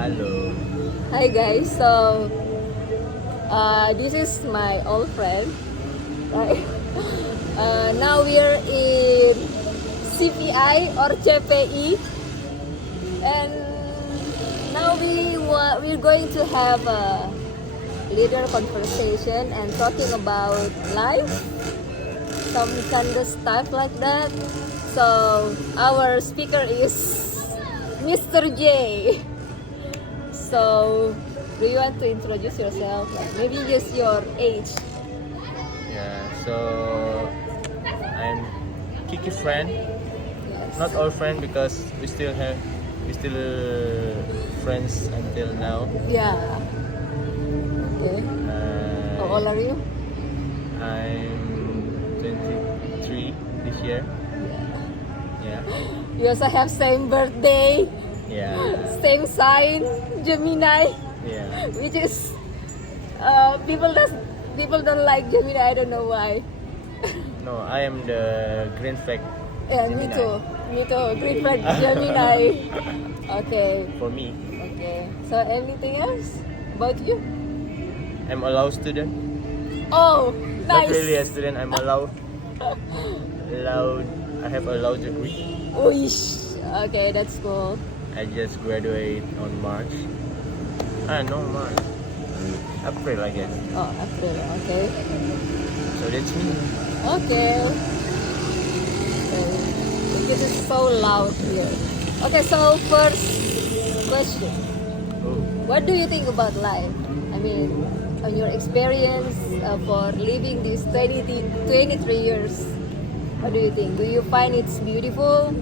Hello. Hi guys, so this is my old friend, right? Now we are in CPI or CPI, and now we're going to have a little conversation and talking about life, some kind of stuff like that. So our speaker is Mr. J. So, do you want to introduce yourself? Like maybe just your age. Yeah, so I'm Kiki friend. Yes. Not all friend because we still friends until now. Yeah. Okay. How old Uh, are you? I'm 23 this year. Yeah. You also have same birthday, Yeah. same sign, Gemini, Yeah. which is people don't like Gemini. I don't know why. No, I am the green flag. Yeah, Gemini. me too. Green flag Gemini. Okay. For me, Okay. So anything else about you? I'm a law student. Oh, Not nice. really a student. I'm a law. I have a law degree. Wish. Okay, that's cool. I just graduate on March. No, March. April, I guess. Oh, April. Okay. So that's me. Okay. It is so loud here. Okay, so first question. Oh, What do you think about life? I mean, on your experience for living these 23 years, what do you think? Do you find it's beautiful?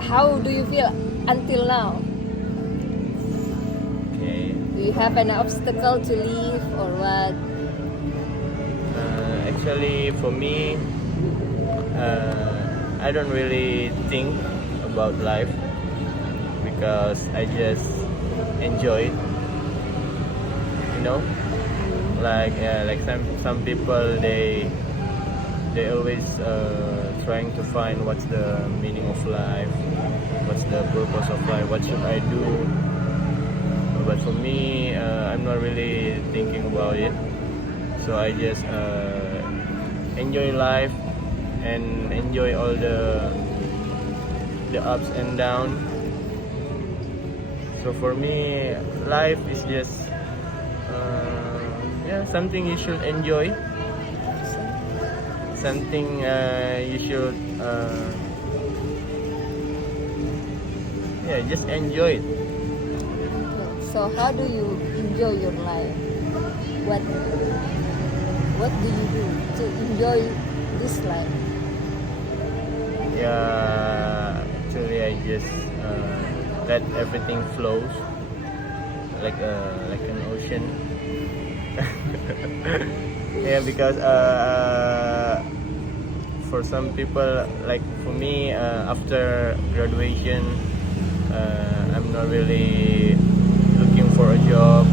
How do you feel until now? okay. Do you have an obstacle to leave or what? Actually, for me, I don't really think about life because I just enjoy it. You know, like some people they always trying to find what's the meaning of life, what's the purpose of life, what should I do. But for me, I'm not really thinking about it. So I just enjoy life and enjoy all the ups and downs. So for me, life is just something you should enjoy. Something you should just enjoy it. So how do you enjoy your life? What do you do to enjoy this life? Yeah, actually I just let everything flows like an ocean. Yeah, because for some people, like for me, after graduation, I'm not really looking for a job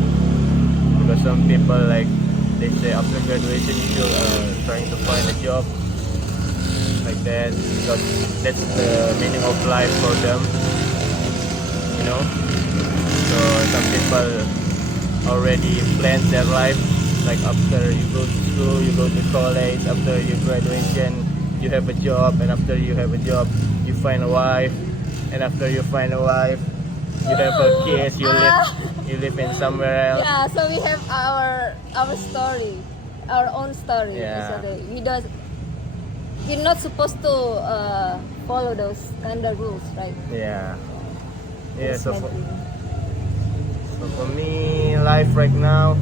because some people like they say after graduation you should trying to find a job like that because that's the meaning of life for them, you know. So some people already plan their life, like after you go to school, you go to college, after your graduation you have a job, and after you have a job you find a wife, and after you find a wife you have a kid, you live in somewhere else. Yeah, so we have our story, our own story. Yeah. So we're not supposed to follow those kind of rules, right? Yeah. That's So my for, dream. so for me, life right now,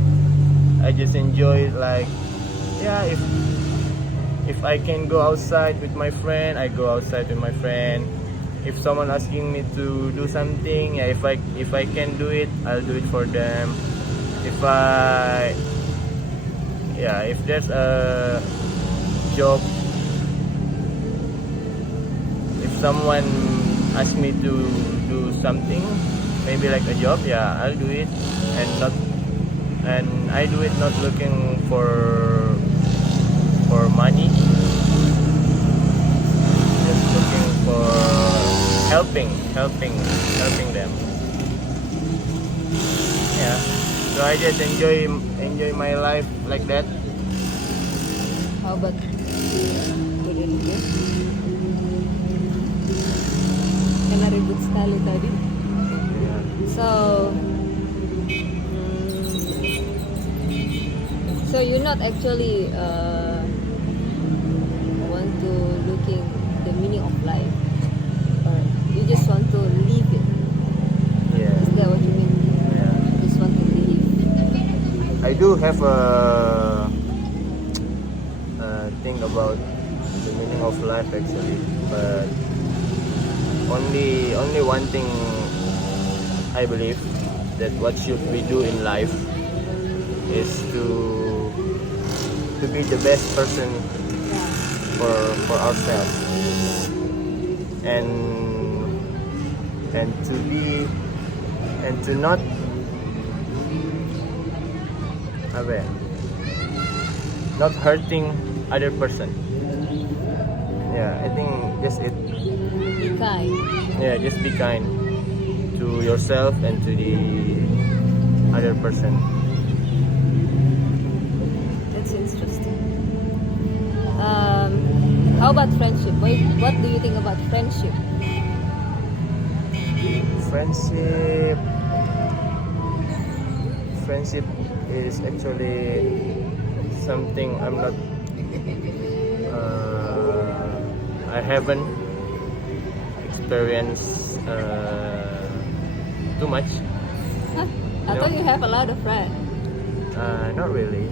I just enjoy it. Like, yeah, if I can go outside with my friend, I go outside with my friend. If someone asking me to do something, yeah, if I can do it, I'll do it for them. If there's a job, if someone asks me to do something, maybe like a job, yeah, I'll do it, and I do it not looking for money, just looking for helping them. yeah. So I just enjoy my life like that. How about you? Karena ribut sekali tadi. Yeah. So, so you're not actually want to looking the meaning of life, or you just want to live it. Yeah. Is that what you mean? Yeah. You just want to live. I do have a think about the meaning of life actually, but only one thing I believe, that what should we do in life is to be the best person for ourselves, and to not apa ya, not hurting other person. Yeah, I think just it. Be kind. Yeah, just be kind to yourself and to the other person. That's interesting. How about friendship? What do you think about friendship? Friendship is actually something I'm not. I haven't experienced too much. Huh? I thought you have a lot of friends. Not really.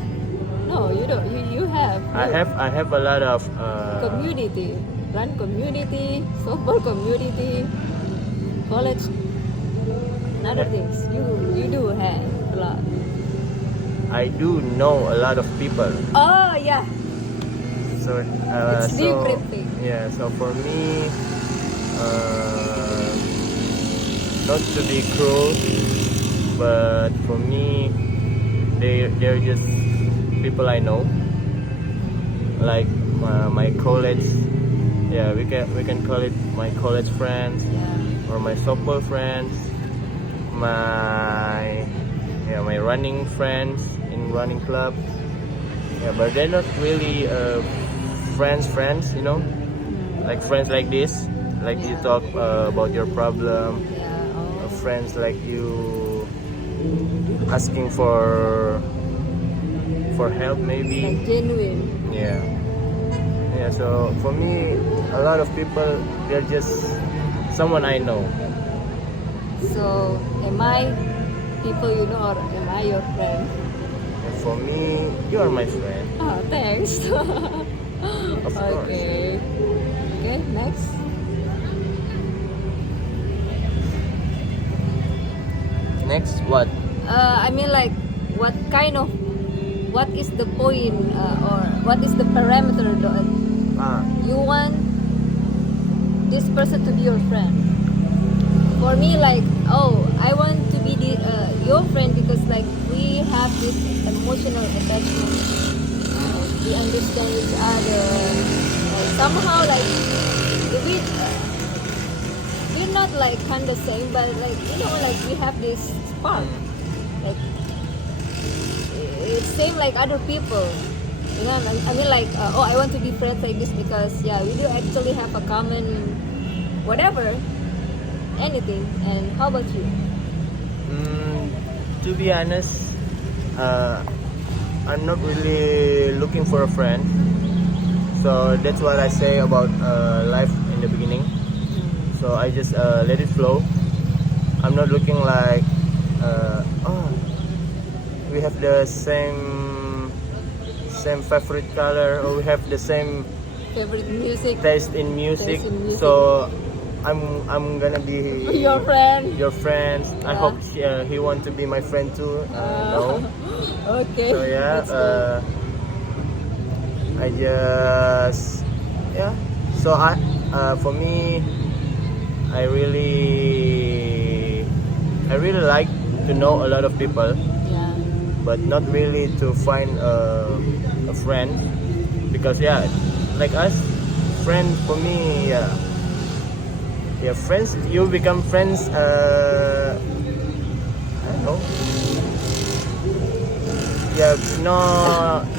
No, you don't. You have. I have a lot of Community, run community, softball community, college, and other things. You do have a lot. I do know a lot of people. Oh yeah, So it's different thing. yeah. So for me, not to be cruel, but for me, they're just people I know, like my college. Yeah, we can call it my college friends Yeah. or my softball friends, my running friends in running club. Yeah, but they're not really friends, you know, like friends like this, like you talk about your problem. Yeah. Friends like you asking for help maybe. Like genuine. Yeah. So for me, a lot of people, they're just someone I know. So am I people you know, or am I your friend? And for me, you are my friend. Oh, thanks. Of course. Okay. Okay, next. Next, what? I mean, like, what is the point, or what is the parameter that you want this person to be your friend? For me, like, oh, I want to be your friend because, like, we have this emotional attachment. We understand each other. Like, somehow, like, we're not like kind of same, but like, you know, like we have this spark. Like, it's same like other people. You know, I mean, like, oh, I want to be friends like this because, yeah, we do actually have a common whatever, anything. And how about you? To be honest, I'm not really looking for a friend. So that's what I say about life in the beginning. So I just let it flow. I'm not looking like, oh, we have the same favorite color, or we have the same Favorite music? taste in music. Taste in music. So I'm gonna be Your friend? your friends. I Yeah. hope he want to be my friend too. No. Okay. So yeah, that's good. I just So for me, I really like to know a lot of people, Yeah. but not really to find a friend, because like us, friend for me, friends, you become friends. I don't know. Ya, no,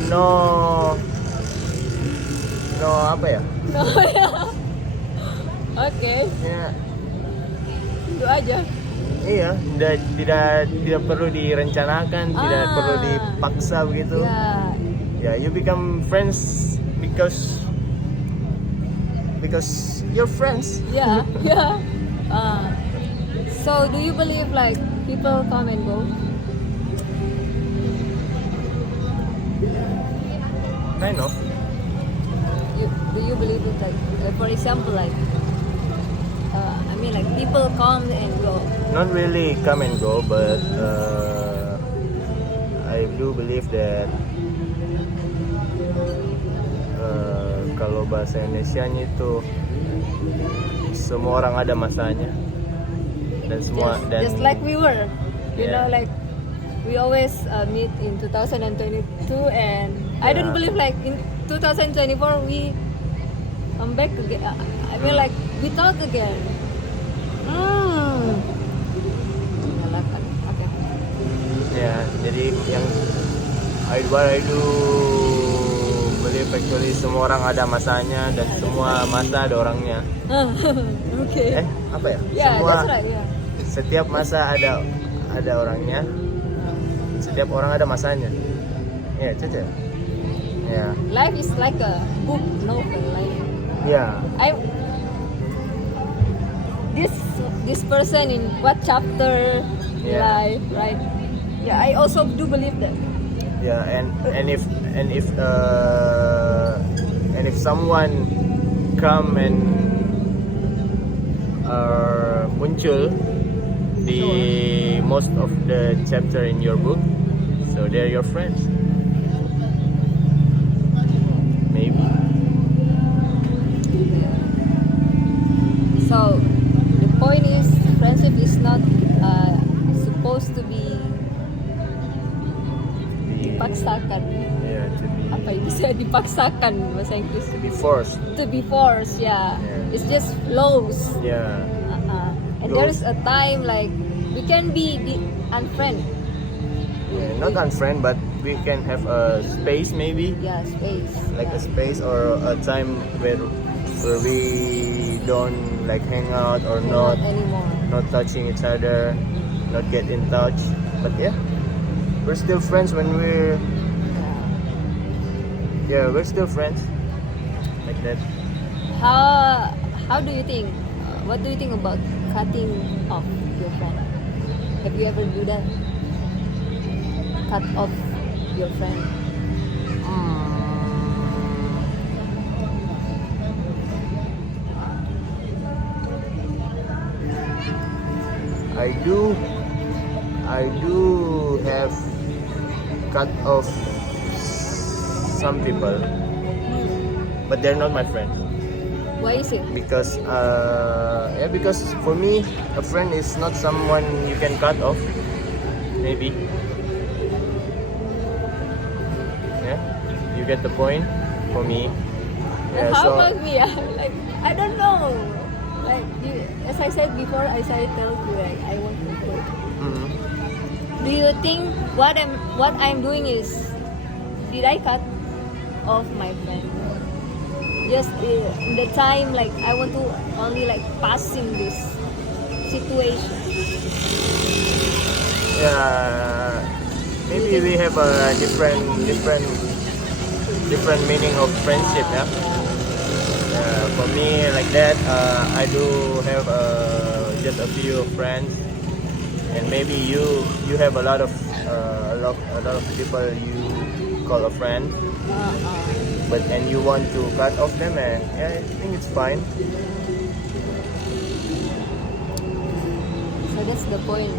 no, no apa ya? No, ya. Oke, Ya, itu aja. iya, tidak perlu direncanakan, tidak Ah. perlu dipaksa begitu. Ya, Ya, you become friends because you're friends. yeah, yeah. So do you believe like people come and go? Kind of. Do you believe it like, for example, like, I mean, like people come and go. Not really come and go, but I do believe that kalau bahasa Indonesianya itu semua orang ada masanya dan semua Just like we were, you Yeah. know, like we always meet in 2022, and I don't Yeah. believe like in 2024 we come back again. I mean, like we talk again. Nyalakan. Okay. ya. Jadi yang what I do believe actually semua orang ada masanya dan semua masa ada orangnya. Okay. Apa ya? Yeah, Semua that's right. Yeah. setiap masa ada orangnya. Setiap orang ada masanya. Ya, itu ya. Ya. Life is like a book novel. Like Ya. this person in what chapter in Yeah. life, right? Yeah, I also do believe that. Yeah, and if someone come and muncul di most of the chapter in your book, so they're your friends. Maybe. So the point is, friendship is not supposed to be dipaksakan. Yeah, to Apa itu bisa dipaksakan bahasa Inggris? be forced. To be forced, yeah. Yeah. It's just flows. Yeah. And there is a time like we can be unfriend. Not unfriend, but we can have a space maybe. Yeah, space. Like yeah. a space or a time where we don't like hang out or Not not anymore. touching each other, not get in touch. But yeah, we're still friends when we're still friends like that. How do you think? What do you think about cutting off your friend? Have you ever do that? Cut off your friend? I do have cut off some people, but they're not my friends. Why is it? Because for me a friend is not someone you can cut off, maybe. Yeah, you get the point for me. And Yeah, how so about me? Like, I don't know. Like as I said before, I tell you like I want to go. mhm. Do you think what I'm doing is, did I cut off my friend? Just in the time like I want to only like passing this situation. Yeah, maybe we have a different meaning of friendship. Yeah. For me, like that, I do have just a few friends, and maybe you have a lot of people you call a friend, and you want to cut off them, and yeah, I think it's fine. So that's the point.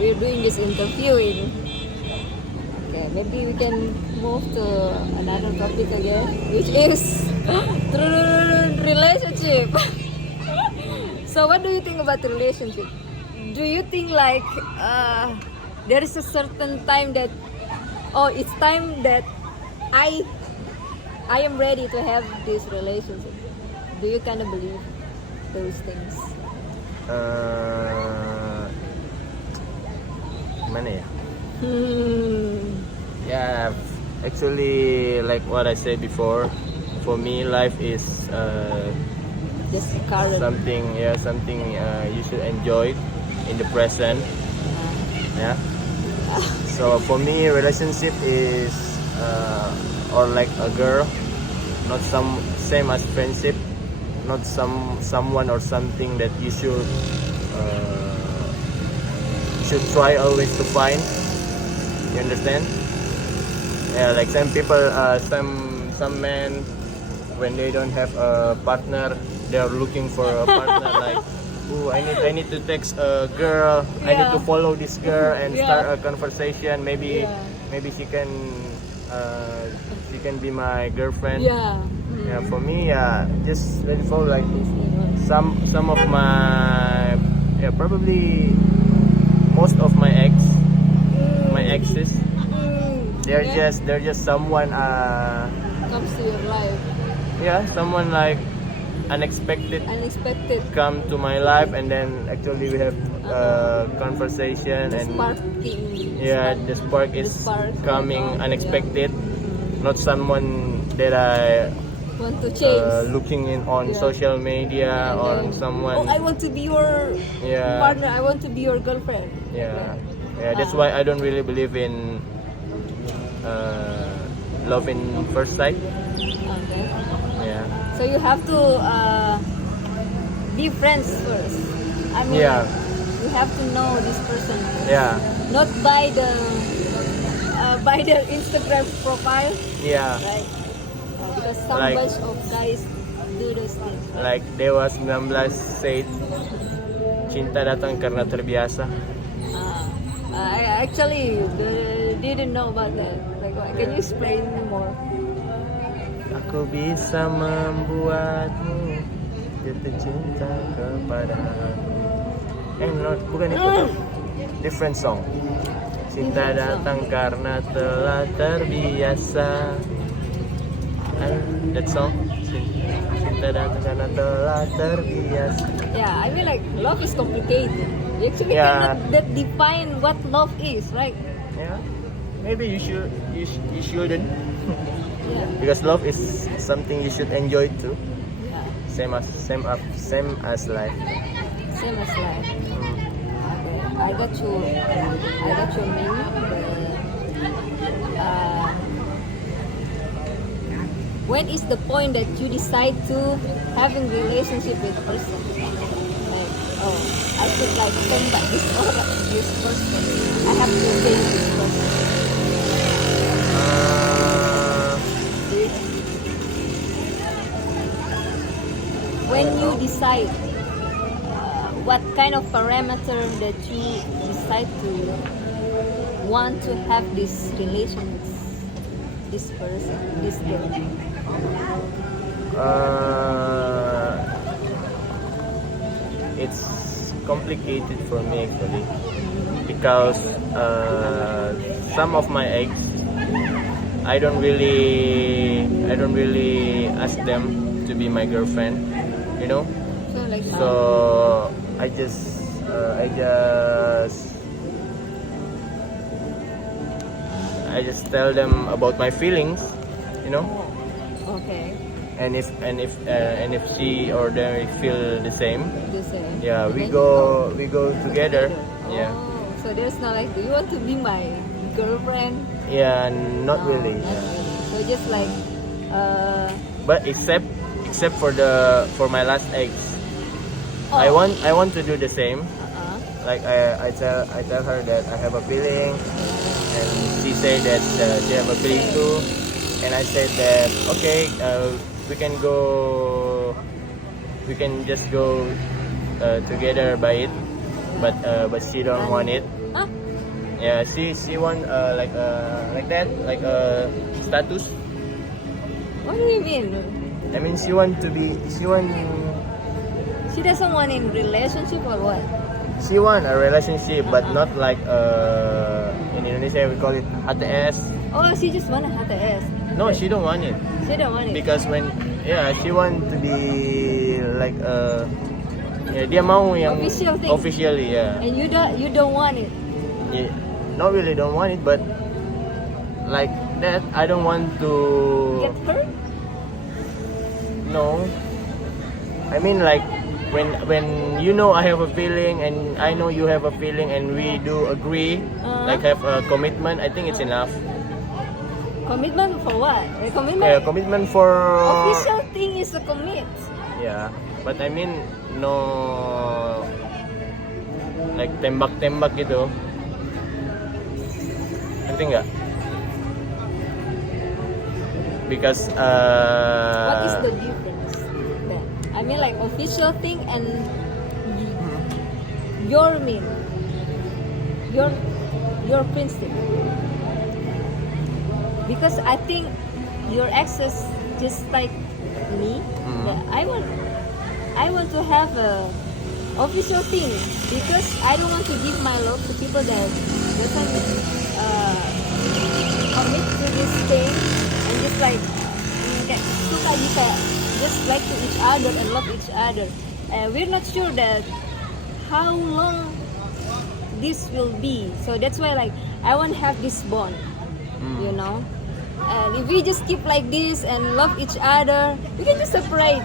We're doing this interviewing. Okay, maybe we can move to another topic again, which is relationship. So what do you think about the relationship? Do you think like there is a certain time that it's time that I am ready to have this relationship? Do you kind of believe those things? Gimana ya? Hmm. Ya, Actually, like what I said before, for me, life is Just current. something you should enjoy in the present. Yeah. So for me, relationship is or like a girl, not same as friendship, not someone or something that you should try always to find. You understand? Yeah, like some people, some men, when they don't have a partner, they are looking for a partner. Like, ooh, I need to text a girl. I need to Yeah. follow this girl and Yeah. start a conversation. Maybe Yeah. maybe she can be my girlfriend. Yeah. Yeah, for me, just let it follow. Like Mm. some of my, yeah, probably most of my exes, they're Yeah. just someone Comes to your life yeah, someone like unexpected unexpected. come to my life, and then actually we have conversation, The and sparking. yeah, the spark is The spark, coming yeah. unexpected, not someone that I Want to change. looking in on Yeah. social media And or then, someone. Oh, I want to be your Yeah. partner. I want to be your girlfriend. Yeah, that's why I don't really believe in love in first sight. Okay. Yeah, So you have to be friends first. I mean, Yeah. you have to know this person, yeah, not by their Instagram profile, yeah. right? Because some Like- bunch of guys do those things. Like Dewa 19 said, cinta datang karena terbiasa. I actually didn't know about that. Like, can you explain more? Aku bisa membuatmu jatuh cinta kepadaku. No, bukan itu. Different song. Cinta Different song. datang karena telah terbiasa. That song. Cinta datang karena telah terbiasa. Yeah, I mean, like, love is complicated. You actually Yeah. cannot define what love is, right? Yeah. Maybe you shouldn't, Yeah. because love is something you should enjoy too. Yeah. Same as life. Same as life. Okay, I got your meaning. When is the point that you decide to having relationship with person? Like, oh, I should like combat this person. I have to date this person. When you decide what kind of parameter that you decide to want to have this relation with this person, this girl. It's complicated for me actually, because some of my ex, I don't really ask them to be my girlfriend, you know. So like So I just tell them about my feelings, you know. okay, And if she or they feel the same, the same. yeah, And we then go together. Oh, Yeah, so there's not like, do you want to be my girlfriend? yeah, not No, really. not Yeah. really. So just like, But except for my last ex, oh, I want to do the same. Like I tell her that I have a feeling, and she said that she have a feeling too, and I said that okay, we can just go together by it, but she don't want it. Huh? Yeah, she want like that, like a status. What do you mean? I mean, she She doesn't want in relationship or what? want a relationship, but not like in Indonesia we call it HTS. Oh, she just want a HTS. No, she don't want it. She don't want it. Because she want to be like dia mau yang Official thing. officially, yeah. And you don't want it. Yeah, not really don't want it, but like that. I don't want to. Get hurt? No. I mean like when you know I have a feeling and I know you have a feeling and we do agree, like have a commitment. I think it's enough. Commitment for what? A commitment? Yeah, commitment for. Official thing is a commit. Yeah, but I mean no. Like tembak-tembak gitu. Ngerti nggak? Because What is the difference then? I mean like official thing and your mean, your principle. Because I think your ex is just like me. Yeah, I want to have a official thing because I don't want to give my love to people that doesn't commit to this thing and just like kayak suka aja kayak just like to each other and love each other. And we're not sure that how long this will be. So that's why like I want to have this bond, you know. And if we just keep like this and love each other, we can just separate.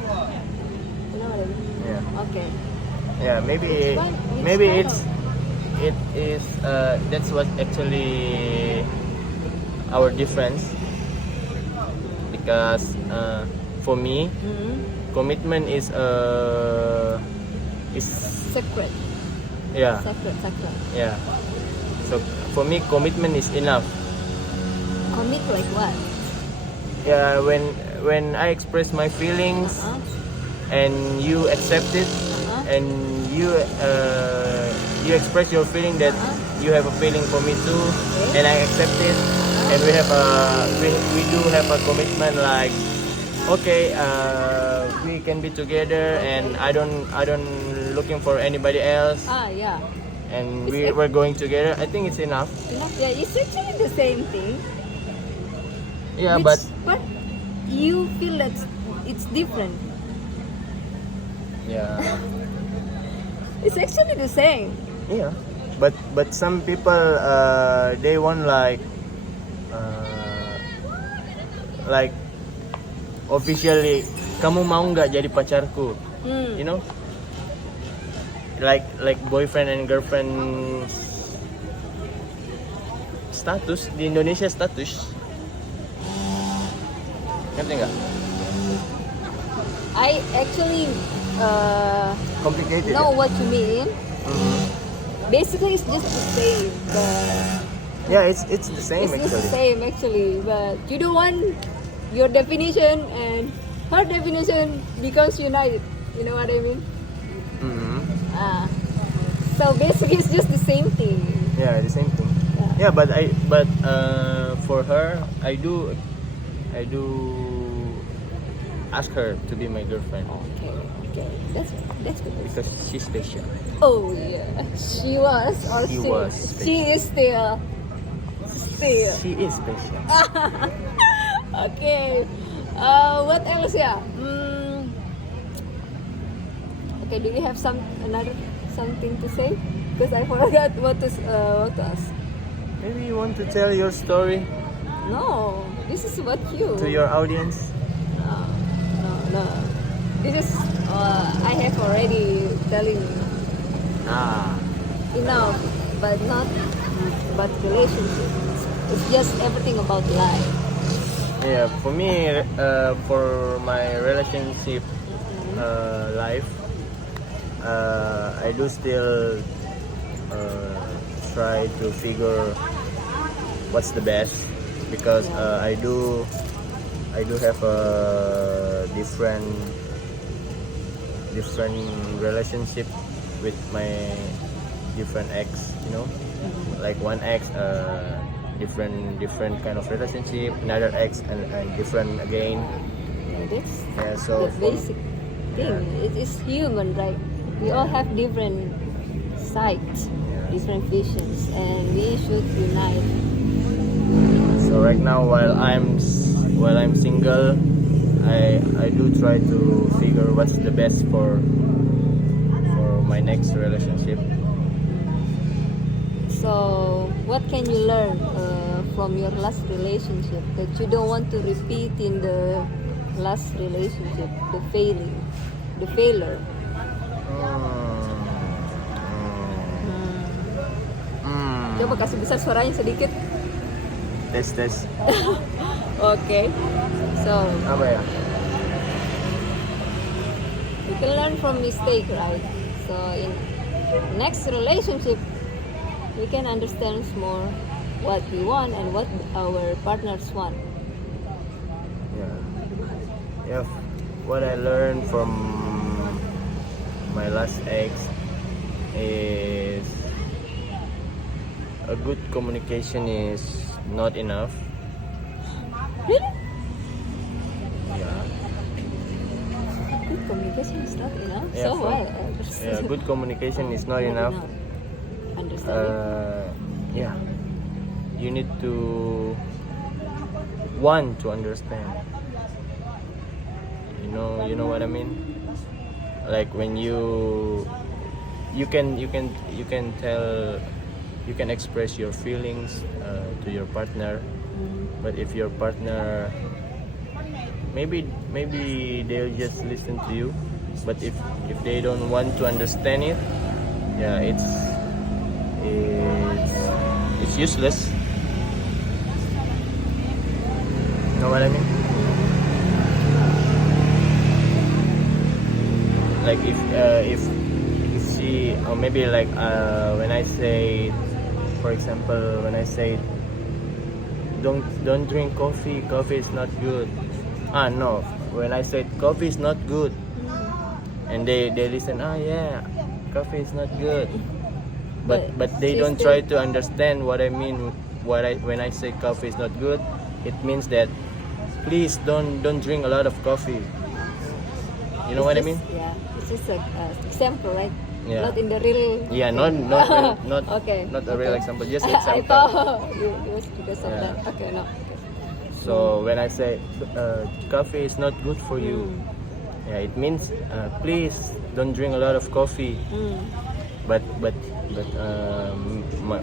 You know what I mean? yeah. Okay. Yeah, maybe Which it is that's what actually our difference because for me commitment is Secret. yeah Secret. yeah so for me commitment is enough. Commit like what? Yeah, when I express my feelings Huh? and you accept it and you express your feeling that you have a feeling for me too and I accept it and we have we do have a commitment like okay we can be together and I don't looking for anybody else Yeah. and It's we're going together. I think it's enough. Enough. Yeah, it's actually the same thing. Yeah, Which- but you feel that it's different. yeah. It's actually the same. Yeah, but some people they want like officially kamu mau nggak jadi pacarku, you know, like boyfriend and girlfriend status di Indonesia status, ngerti nggak? I actually Complicated. know Ya? what you mean. Basically, it's just the same. But Yeah, it's the same it's the actually. same actually. But you don't want your definition and her definition becomes united. You know what I mean? Mhm. So basically, it's just the same thing. Yeah, the same thing. Yeah. Yeah, but for her, I do ask her to be my girlfriend Okay. That's good. because she's special. Oh yeah, she was or She was. she is still. She is special. Okay. What else? Yeah. Okay. Do you have something to say? Because I forgot what to ask. Maybe you want to tell your story No, this is what you. to your audience. No. This is I have already telling you. Enough, but not about relationship. It's just everything about life. Yeah, for me, for my relationship life, I do still try to figure what's the best because I do have a different relationship with my different ex, you know, like one ex different kind of relationship, another ex and different again. Yeah, that's Yeah, so the basic thing. It is human, right? We all have different sides, different visions, and we should unite. So right now while I'm single, I do try to figure what's the best for my next relationship. So, what can you learn from your last relationship that you don't want to repeat in the last relationship, the failure? Coba kasih besar suaranya sedikit. Tes. Okay. So Apa ya? we can learn from mistake, right? So in next relationship, we can understand more what we want and what our partners want. Yeah. What I learned from my last ex is a good communication is not enough. Really? Yeah. Good communication is not enough. Yeah, So for- what? Yeah, good communication is not enough. Understanding. Yeah. You need to want to understand. You know what I mean? Like when you can tell, you can express your feelings to your partner, but if your partner maybe they'll just listen to you, but if they don't want to understand it, yeah, it's useless. Know what I mean? Like if she, or maybe like when I say, for example, when I say don't drink coffee is not good. No, when I said coffee is not good, and they listen, yeah, coffee is not good, but they don't try to understand what I mean. When I say coffee is not good, it means that please don't drink a lot of coffee. You know what I mean? Yeah, it's just an example, right? Yeah. Not in the real. Yeah, not Okay. not a real example, just I example. thought it was because of Yeah. that. Okay, no. So when I say coffee is not good for you, yeah, it means please don't drink a lot of coffee. But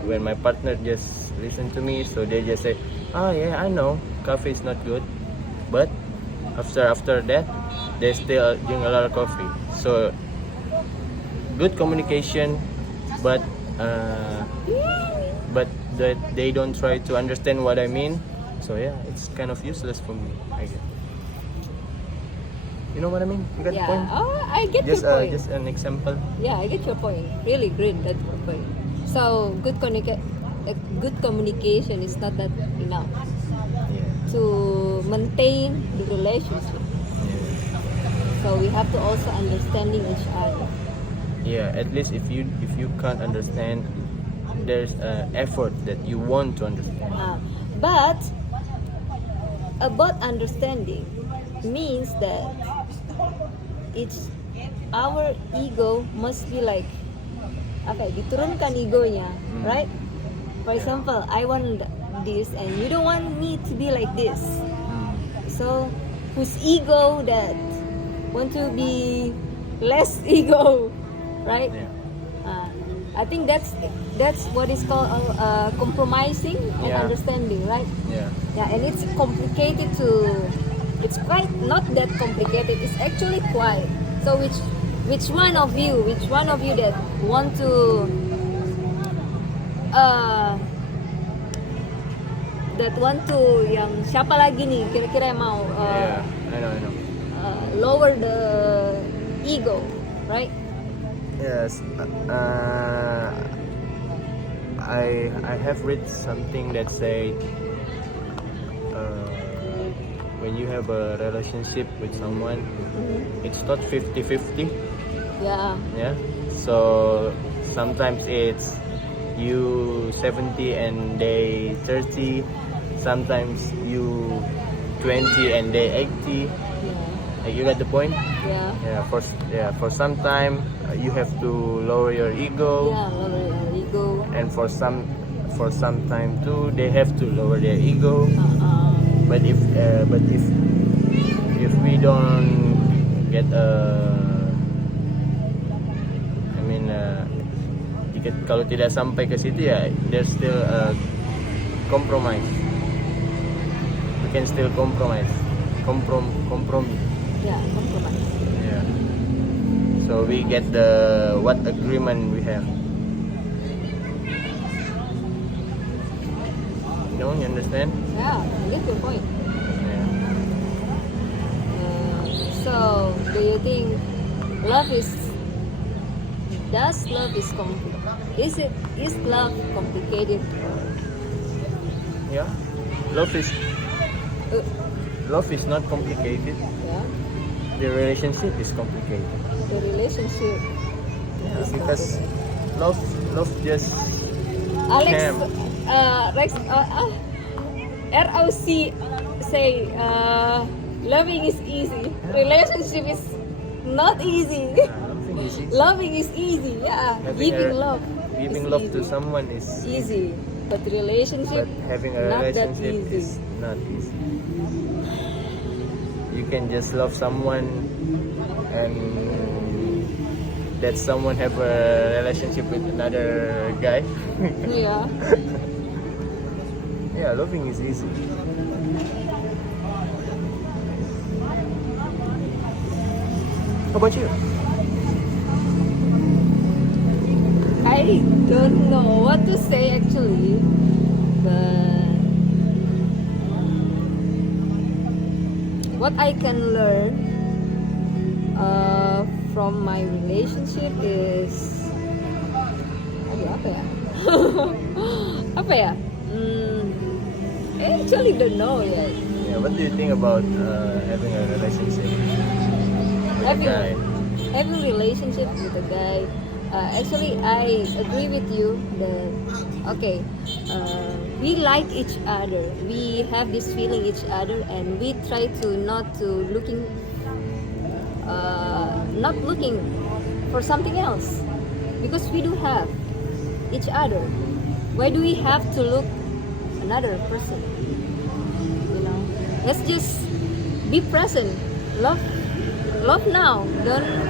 when my partner just listen to me, so they just say, yeah, I know coffee is not good, but after that they still drink a lot of coffee. So good communication, but that they don't try to understand what I mean. So yeah, it's kind of useless for me, I guess. You know what I mean? You got the Yeah. point? Oh, I get Just your point. just an example. Yeah, I get your point. Really great, that's your point. So good communication is not that enough Yeah. to maintain the relationship. So we have to also understanding each other. Yeah, at least if you can't understand, there's effort that you want to understand. But about understanding means that it's our ego must be like diturunkan egonya, right? For example, I want this and you don't want me to be like this. So whose ego that want to be less ego, right? Yeah. I think that's what is called compromising and Yeah. understanding, right? Yeah. Yeah, and it's complicated it's quite not that complicated. It's actually quite. So which one of you that want to yang siapa lagi nih kira-kira yang mau Yeah. I know. lower the ego, right? Yes. I have read something that say when you have a relationship with someone, it's not 50-50. Yeah. Yeah. So sometimes it's you 70 and they 30. Sometimes you 20 and they 80. Like, you got the point? Yeah. For some time you have to lower your ego, Yeah, lower your ego. and for some time too they have to lower their ego. But if we don't get kalau tidak sampai ke situ ya, there's still compromise. We can still compromise. Compromise. Yeah, compromise. Yeah. So we get the what agreement we have. You understand? Yeah, I get your point. Yeah. So, do you think does love is love complicated? Yeah. Love is Uh, love is not complicated. yeah, The relationship is complicated. the relationship Yeah, is because complicated. love just Alex, Cam. Rex, ROC say loving is easy. Relationship is not easy. Something is easy. Loving is easy. Yeah, giving love. Giving is love easy. to someone is Easy, but relationship but having a not that relationship easy. is not easy. You can just love someone and that someone have a relationship with another guy. Yeah. Yeah, loving is easy. How about you? I don't know what to say actually, but what I can learn from my relationship is apa ya? Apa ya? I actually don't know yet. Yeah, what do you think about having a relationship with a guy? Having relationship with a guy. Actually, I agree with you that we like each other. We have this feeling each other, and we try to not looking for something else because we do have each other. Why do we have to look another person? You know, let's just be present. Love now.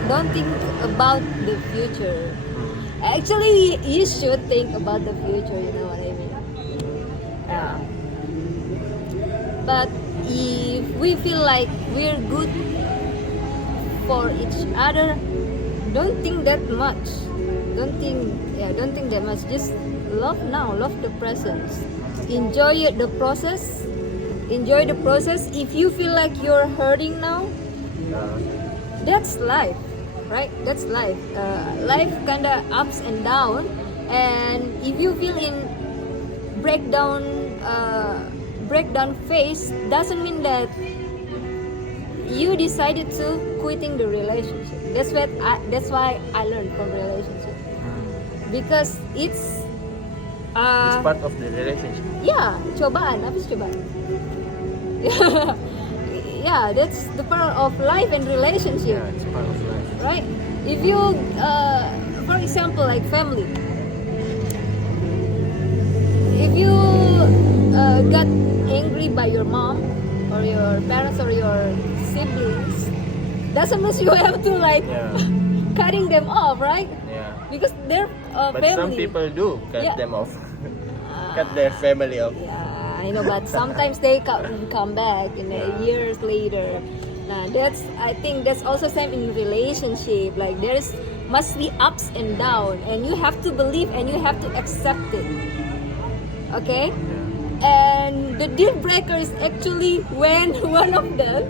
Don't think about the future. Actually, you should think about the future. You know what I mean? Yeah. But if we feel like we're good for each other, don't think that much. Don't think that much. Just love now. Love the present. Enjoy the process. Enjoy the process. If you feel like you're hurting now, that's life, right? That's life. Life kinda ups and down, and if you feel in breakdown phase, doesn't mean that you decided to quitting the relationship. That's why I learned from relationship because it's It's part of the relationship. yeah, cobaan. Apa sih cobaan? Yeah, that's the part of life and relationship. Yeah, it's part of life. Right? If you, for example, like family, if you got angry by your mom or your parents or your siblings, doesn't mean you have to like Yeah. cutting them off, right? Yeah. Because they're But family. some people do cut Yeah. them off. Cut their family off. Yeah, I know, but sometimes they come back in years later. Nah, I think that's also same in relationship. Like must be ups and down, and you have to believe and you have to accept it. Okay? And the deal breaker is actually when one of them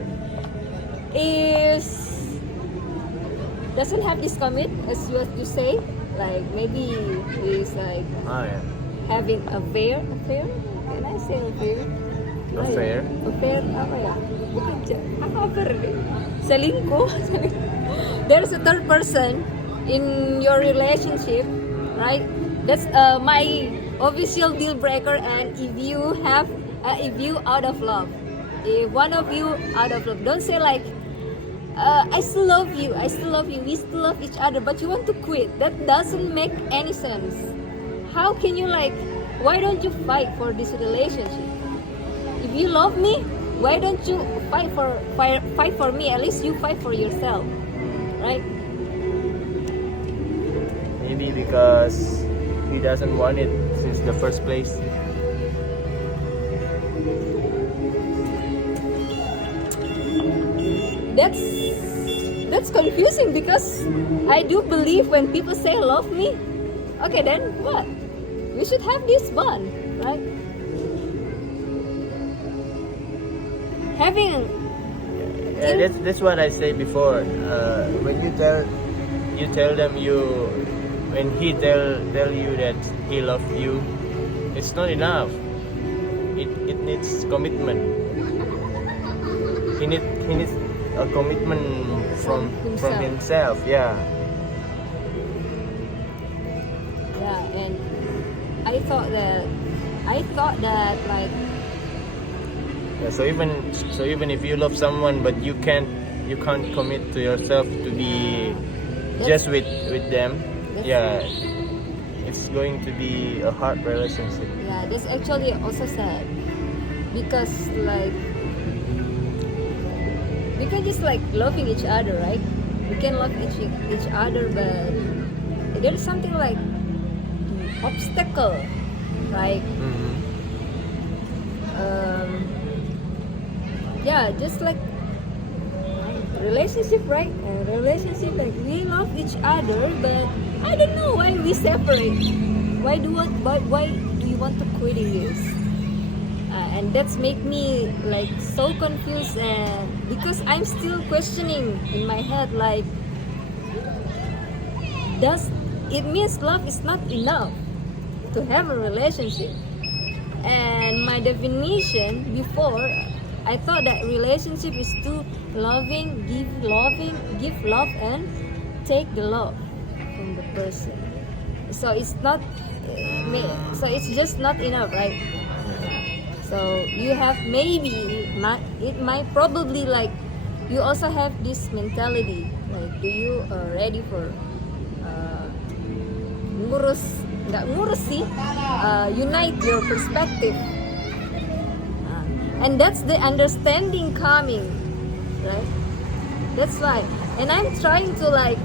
doesn't have this commit as you say. Like maybe is like Ah, yeah. having affair? Can I say affair? Affair? Affair apa ya? Bukan apa affair? Selingkuh. There's a third person in your relationship, right? That's my official deal breaker. And if you out of love, if one of you out of love, don't say like I still love you, we still love each other, but you want to quit. That doesn't make any sense. How can you why don't you fight for this relationship? If you love me, why don't you fight for me? At least you fight for yourself, right? Maybe because he doesn't want it since the first place. That's confusing because I do believe when people say love me, okay, then what? We should have this bond, right? Having Yeah, that's what I say before. When you tell them when he tell you that he love you, it's not enough. It needs commitment. He needs a commitment from himself. Yeah. Yeah, and I thought that like Yeah, so even if you love someone but you can't commit to yourself to be just with them, yeah, it's going to be a hard relationship. yeah, that's actually also sad because like we can just like loving each other, right? We can love each other, but there is something like obstacle, right? Mm-hmm. Yeah, just like relationship, right? Relationship, like we love each other, but I don't know why we separate. Why do you want to quit this? And that's make me like so confused, and because I'm still questioning in my head, like, does it means love is not enough to have a relationship? And my definition before, I thought that relationship is to give love and take the love from the person. So it's not, so it's just not enough, right? So you have it might probably like you also have this mentality like, do you ready for ngurus sih, unite your perspective. And that's the understanding coming, right? That's why. And I'm trying to like,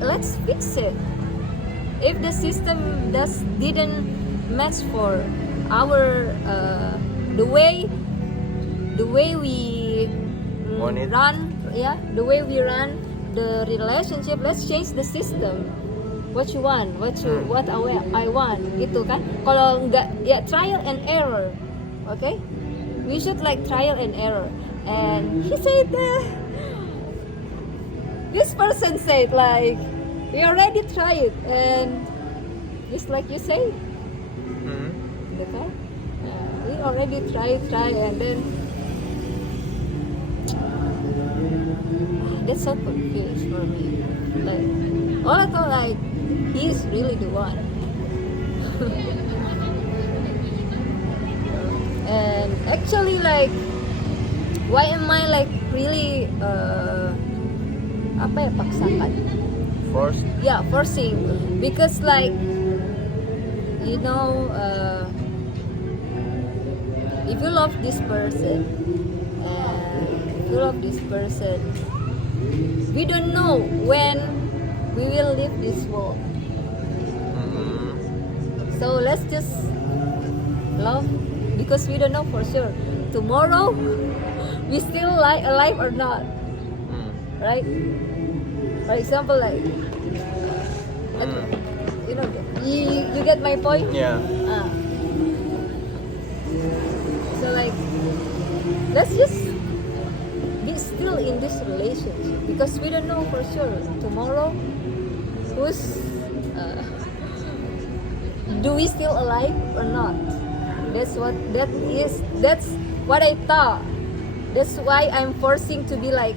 let's fix it. If the system didn't match for our the way we Want it? run, yeah, the way we run the relationship, let's change the system. What you want, what I want, gitu kan? Kalau enggak, ya trial and error. Okay, we should like trial and error. And he said this person said like, we already tried, and just like you say, Mm-hmm. okay, we already try, and then that's so confused for me. Like, all I thought like he's really the one. And actually like, why am I like really apa ya, paksakan? Forced. Yeah, forcing, because like, you know, if you love this person, we don't know when we will leave this world. Mm-hmm. So let's just love, because we don't know for sure tomorrow we still alive or not, right? For example, like, you know, you get my point? Yeah. So like, let's just be still in this relationship, because we don't know for sure tomorrow who's do we still alive or not. That's what I thought. That's why I'm forcing to be like,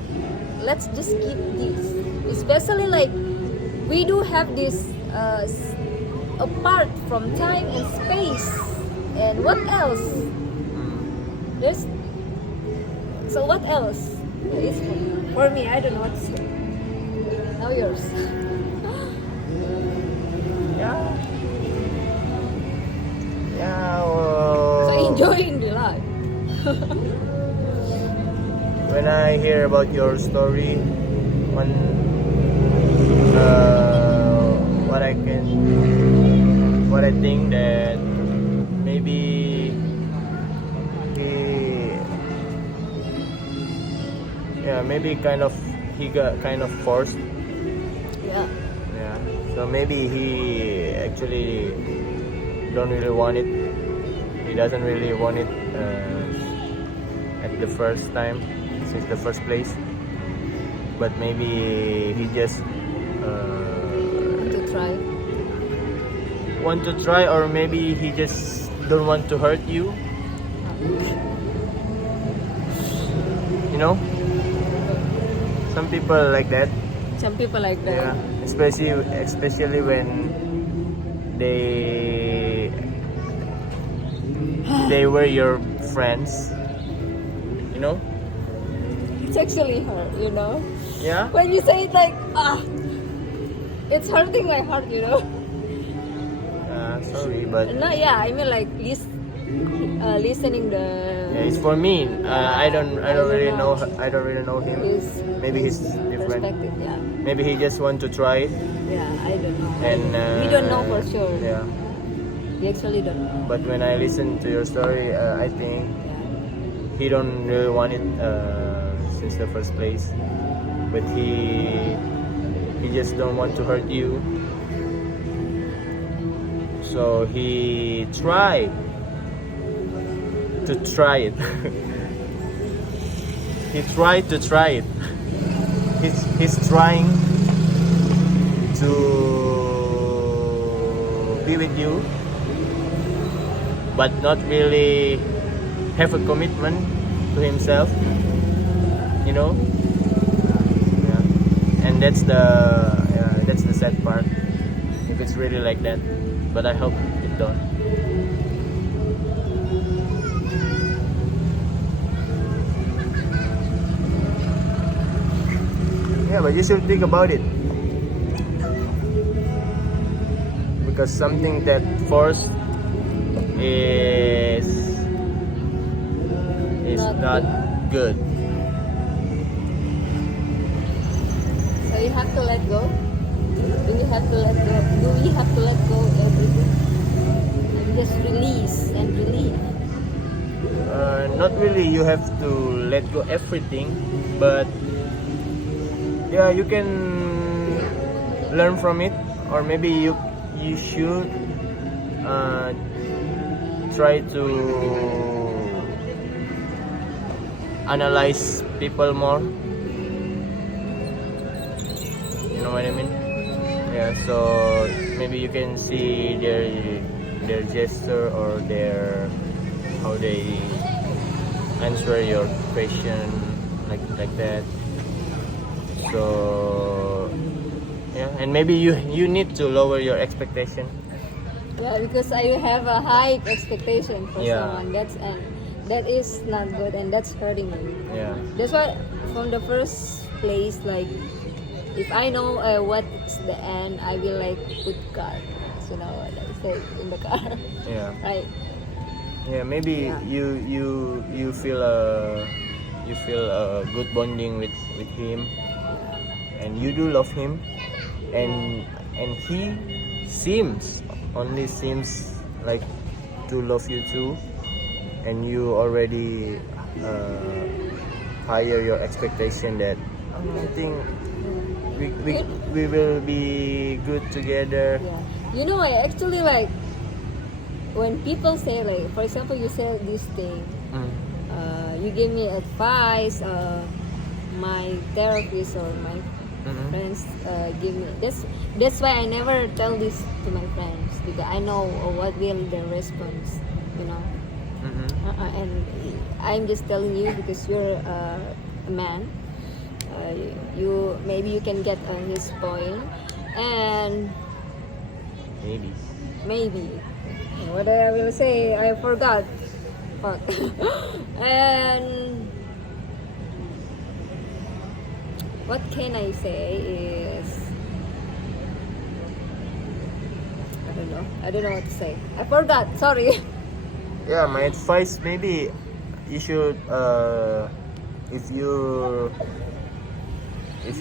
let's just keep this, especially like we do have this apart from time and space, and what else there's, so what else is for me, I don't know what to say. Now yours. Yeah. Yeah. Well, So enjoying the life. when I hear about your story, what I think that maybe maybe he got kind of forced. Yeah. Yeah. So maybe he actually don't really want it. He doesn't really want it at the first time, since the first place. But maybe he just To try. want to try, or maybe he just don't want to hurt you. You know, some people like that. Some people like Yeah, that. especially when they were your friends. You know? It's actually hurt, you know. Yeah. When you say it like it's hurting my heart, you know. Sorry, but No, yeah, I mean like listening the yeah, it's for me. I don't really know. know. I don't really know him. his Maybe he's different. perspective. Yeah, Maybe he just want to try it. yeah, I don't know. And We don't know for sure. Yeah. We actually don't know. But when I listen to your story, I think Yeah. he don't really want it since the first place. But he just don't want to hurt you. So he tried to try it. He tried to try it. He's trying to be with you, but not really have a commitment to himself. You know? Yeah. And that's the sad part. If it's really like that. But I hope it don't. Yeah, but you should think about it. Because something that forced is Not not good. So you have to let go. Do we have to let go? Do we have to let go everything and just release and relieve? Not really. You have to let go everything, but yeah, you can learn from it, or maybe you should try to analyze people more. You know what I mean? Yeah. So maybe you can see their gesture or their how they answer your question like that. So yeah, and maybe you need to lower your expectation. Yeah, because I have a high expectation for Yeah. someone. That is not good, and that's hurting me. Yeah. That's why from the first place, like if I know what's the end, I will like put God. You know, like stay in the car, Yeah. right? Yeah, maybe Yeah. you feel a good bonding with him, and you do love him, and he seems like to love you too, and you already higher your expectation that I think we will be good together. Yeah. You know, I actually like when people say like, for example, you say this thing. Mm. You give me advice. My therapist or my Mhm. friends give me. That's why I never tell this to my friends, because I know what will the response. You know. Mhm. And I'm just telling you because you're a man. Maybe you can get his point, and maybe what I will say I forgot. Fuck. And what can I say is I don't know what to say. I forgot. Sorry. Yeah, my advice, maybe you should if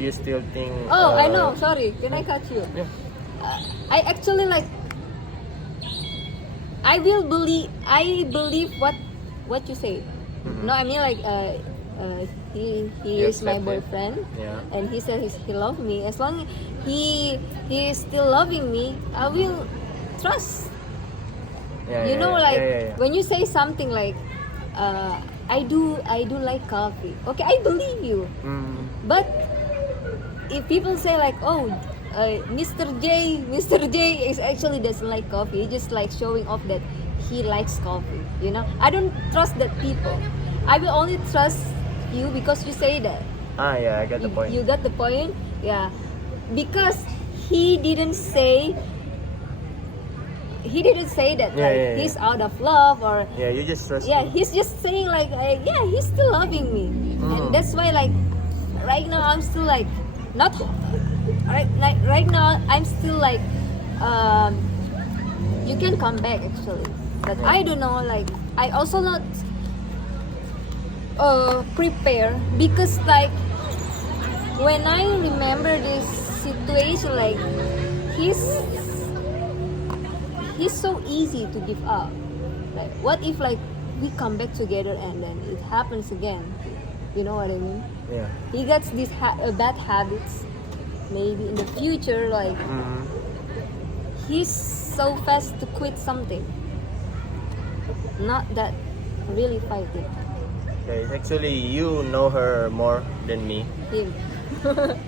you still think Oh, I know. Sorry. Can I cut you? Yeah. I actually like. I believe what you say. Mhm. No, I mean like he You is my accept it? boyfriend, Yeah. and he said he loved me. As long he is still loving me, I will trust. Yeah, You yeah, know, yeah, like yeah, yeah, yeah. when you say something like, I do like coffee. Okay, I believe you. Mm, But if people say like, oh, Mr. J is actually doesn't like coffee. He just like showing off that he likes coffee. You know, I don't trust that people. I will only trust you because you say that. yeah, I got the point. You got the point, yeah. Because he didn't say that Yeah, like yeah, yeah. he's out of love or Yeah, you just trust yeah, me. he's just saying like yeah, he's still loving me, and Mm. that's why like right now I'm still like not right now I'm still like you can come back actually, but Yeah. I don't know, like I also not prepare, because like when I remember this situation, like he's so easy to give up. Like, what if like we come back together and then it happens again? You know what I mean? Yeah. He gets these bad habits. Maybe in the future, like Mm. he's so fast to quit something. Not that really fighting Okay, actually, you know her more than me. him.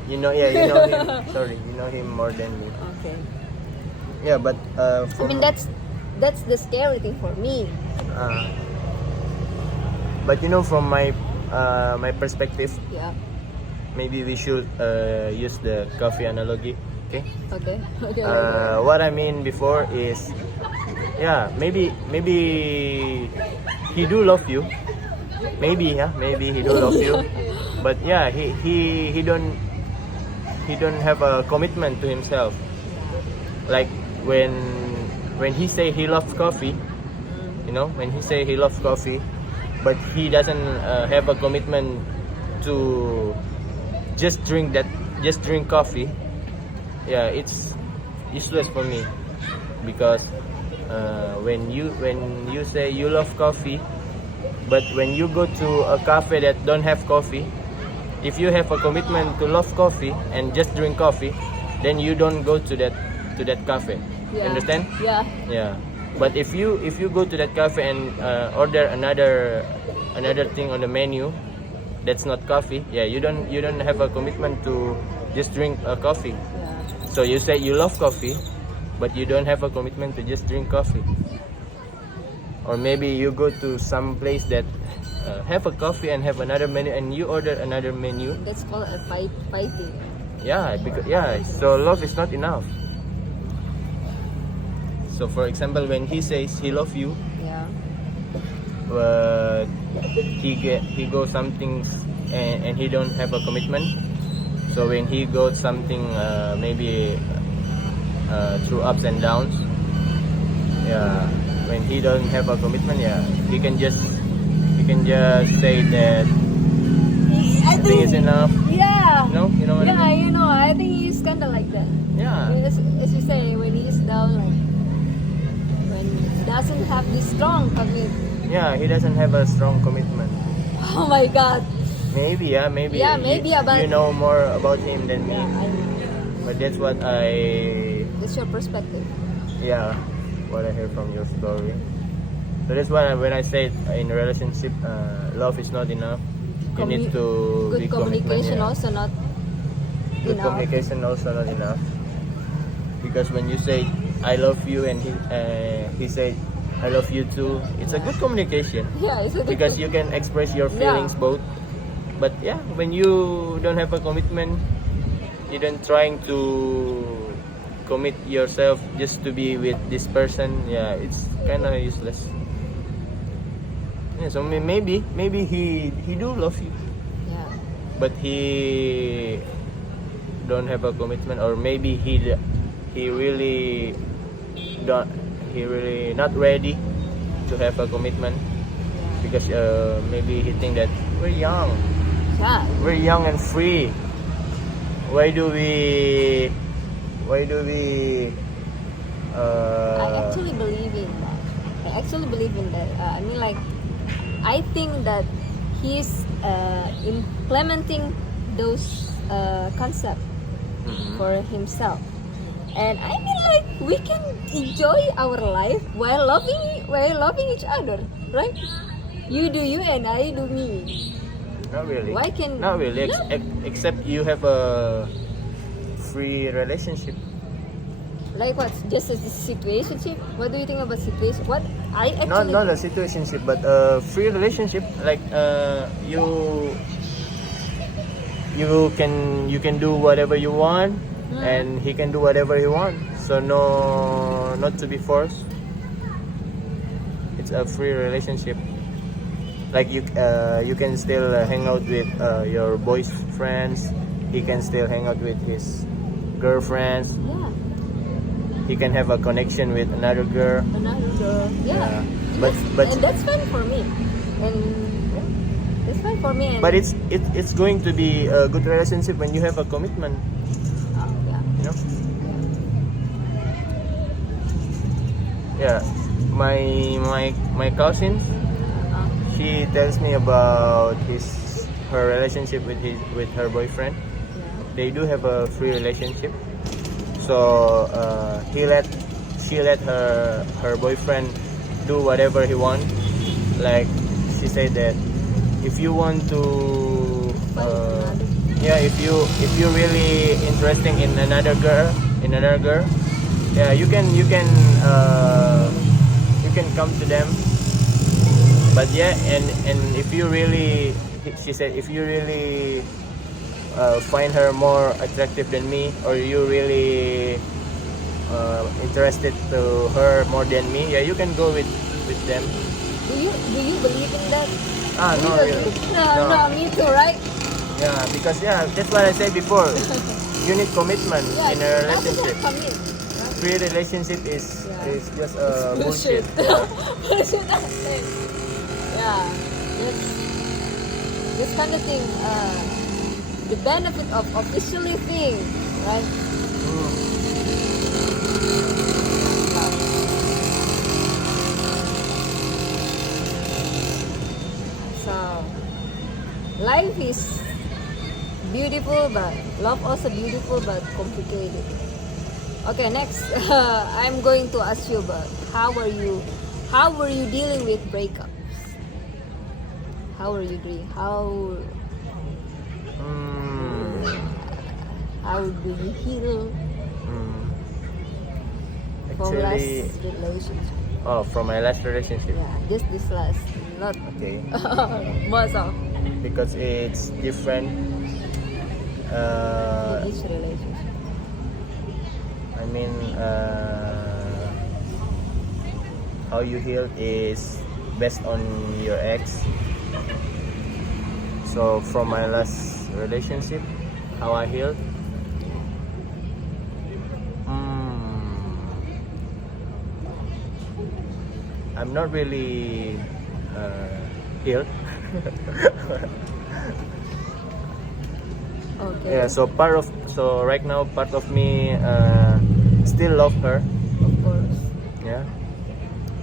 You know, yeah, you know him. Sorry, you know him more than me. Okay. Yeah, but I for mean that's the scary thing for me. but you know, from my my perspective, Yeah. maybe we should use the coffee analogy. Okay. Okay. Okay. What I mean before is, yeah, maybe he do love you. Maybe, yeah, maybe he do love you. But yeah, he don't have a commitment to himself. Like when he say he loves coffee, you know, when he say he loves coffee, but he doesn't have a commitment to just drink coffee. Yeah, it's useless for me, because when you say you love coffee, but when you go to a cafe that don't have coffee, if you have a commitment to love coffee and just drink coffee, then you don't go to that cafe. Yeah. Understand? Yeah. Yeah. But if you go to that cafe and order another thing on the menu that's not coffee, yeah, you don't have a commitment to just drink a coffee. Yeah. So you say you love coffee, but you don't have a commitment to just drink coffee. Or maybe you go to some place that have a coffee and have another menu, and you order another menu. That's called a fighting. Yeah, because so love is not enough. So for example, when he says he love you, Yeah. but he goes something and he don't have a commitment. So when he goes something maybe through ups and downs, yeah, when he don't have a commitment, yeah, he can just say that I think it's enough. Yeah. You know what I Yeah, mean? you know, I think he's kind of like that. Yeah. As you say, when he's down, like when he doesn't have this strong commit. Yeah, he doesn't have a strong commitment. Oh my God. Maybe, yeah, maybe. Yeah, maybe, yeah, but- you know more about him than me. Yeah, I know. But that's what That's your perspective. what I hear from your story. So that's why when I say in a relationship, love is not enough. You need to Good be communication yeah. also not Good enough. communication also not enough. Because when you say I love you and he said I love you too, it's a good communication. Yeah, it's a good Because you can express your feelings both. But yeah, when you don't have a commitment, you don't trying to commit yourself just to be with this person, yeah, it's kind of useless. Yeah, so maybe he do love you, Yeah. but he don't have a commitment, or maybe he really not ready to have a commitment, because maybe he think that we're young and free. Why do we I actually believe in that. I mean, like, I think that he's implementing those concepts for himself. And I mean, like, we can enjoy our life while loving each other, right? You do you and I do me. Not really. Why can Not really. No. Except you have a free relationship. Like what? Just a situationship? What do you think about situation? What I actually Not a situationship, but a free relationship. Like you can do whatever you want, and he can do whatever he want. So no, not to be forced. It's a free relationship. Like you can still hang out with your boy's friends. He can still hang out with his girlfriends. yeah, He can have a connection with another girl. another girl. Yeah. But And that's fine for me. And yeah, that's fine for me. And but it's going to be a good relationship when you have a commitment. yeah. You know. Yeah, my cousin, she tells me about her relationship with her boyfriend. They do have a free relationship. So she let her boyfriend do whatever he want. Like she said that if you want to if you really interesting in another girl, yeah, you can come to them. But yeah, and if you really, she said, if you really find her more attractive than me, or you really interested to her more than me, yeah, you can go with them. Do you believe in that? No, really. No, me too, right? Yeah, because that's what I said before. You need commitment Yeah, in a relationship. commit. Free relationship is just bullshit. Bullshit, I say. Yeah, this kind of thing. The benefit of officially thing, right? So life is beautiful, but love also beautiful but complicated. Okay, next I'm going to ask you about how were you dealing with breakups? How were you doing? How do you heal from last Actually, relationship? from my last relationship. Yeah, just this last, not Okay. most of Because it's different. each relationship. I mean, how you heal is based on your ex. So from my last relationship, how I healed. I'm not really healed. Okay. Yeah, so right now part of me still love her. Of course. Yeah.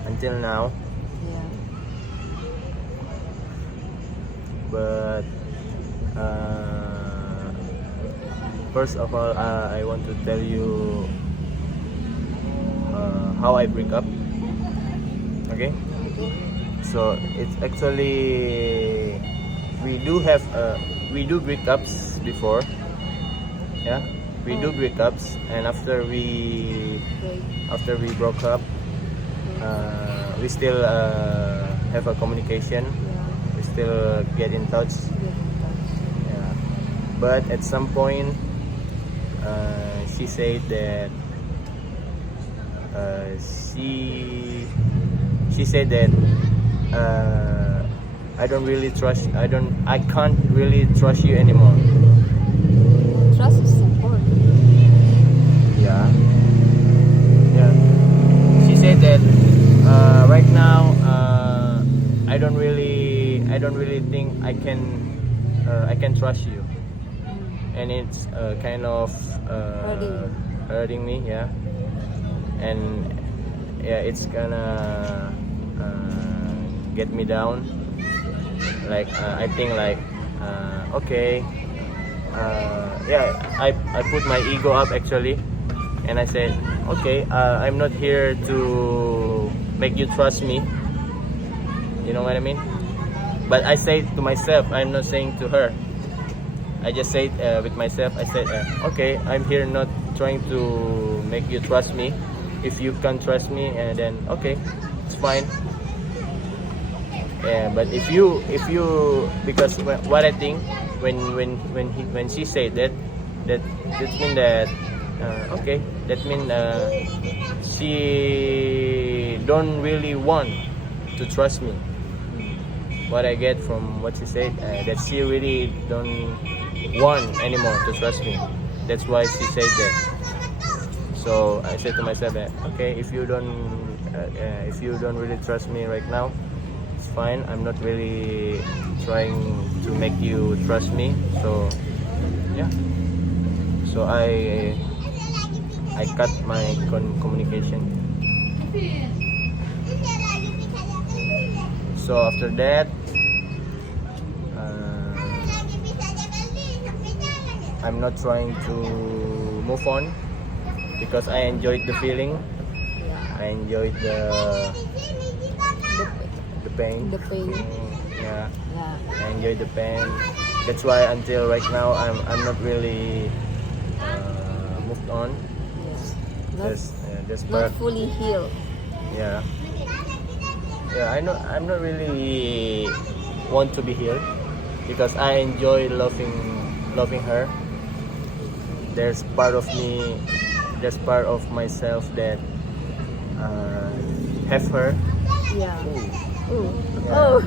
Until now. Yeah. But first of all, I want to tell you how I break up. Okay. So it's actually we do breakups before. Yeah, we do breakups, and after we broke up, we still have a communication. We still get in touch. Yeah. But at some point, she said that she said that I can't really trust you anymore. Trust is important. Yeah. She said that right now I don't really think I can trust you, and it's kind of hurting me. Yeah. And yeah, it's gonna get me down. like I think like okay, yeah, I put my ego up actually, and I said okay, I'm not here to make you trust me, you know what I mean? But I say to myself, I'm not saying to her. I just say with myself, I said okay, I'm here not trying to make you trust me. If you can't trust me, and then okay, it's fine. Yeah, but if you because what I think when she said that mean that okay, that mean she don't really want to trust me. What I get from what she said, that she really don't want anymore to trust me. That's why she said that. So I said to myself that okay, if you don't really trust me right now, it's fine. I'm not really trying to make you trust me. So yeah. So I cut my communication. So after that, I'm not trying to move on because I enjoyed the feeling. Yeah. I enjoyed the pain. The pain. Yeah, Yeah. I enjoyed the pain. That's why until right now I'm not really moved on. Yes. Not, That's not part. fully healed. Yeah. Yeah, I know I'm not really want to be here because I enjoy loving her. There's part of me, there's part of myself that have her. Yeah. Ooh. Yeah. Oh.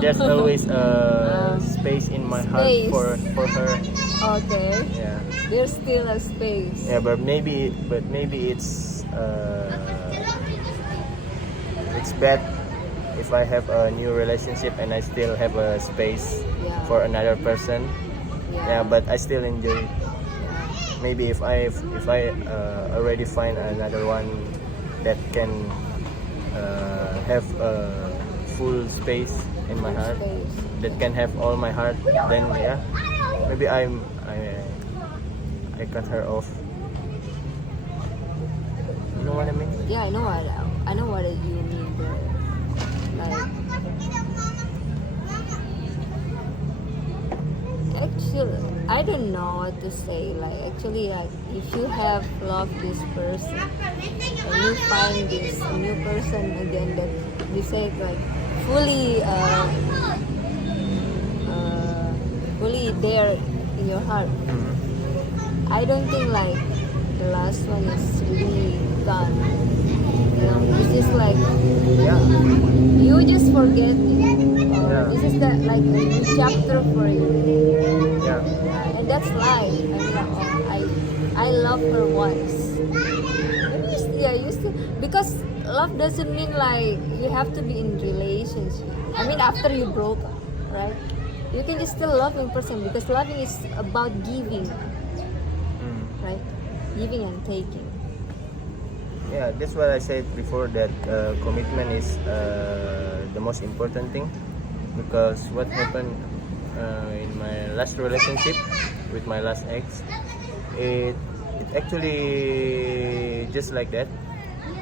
There's always a space in my Space. heart for her. Okay. Yeah. There's still a space. Yeah, but maybe it's bad if I have a new relationship and I still have a space Yeah. for another person. Yeah, but I still enjoy. Maybe if I already find another one that can have a full space in my heart, Space. that can have all my heart, then yeah, maybe I cut her off. You know what I mean? Yeah, I know what you mean there. Like, actually, I don't know what to say. Like, actually, like, if you have loved this person and you find this new person again that you say like fully fully there in your heart, I don't think like the last one is really done. You know, it's just like Yeah. you just forget it. Yeah. This is the like a new chapter for you. Yeah. And that's life. I mean, like, I love her once. Yeah, you still, because love doesn't mean like you have to be in relationship. I mean, after you broke up, right? You can just still love a person because loving is about giving, right? Giving and taking. Yeah, that's what I said before, that commitment is the most important thing, because what happened in my last relationship with my last ex, it actually just like that.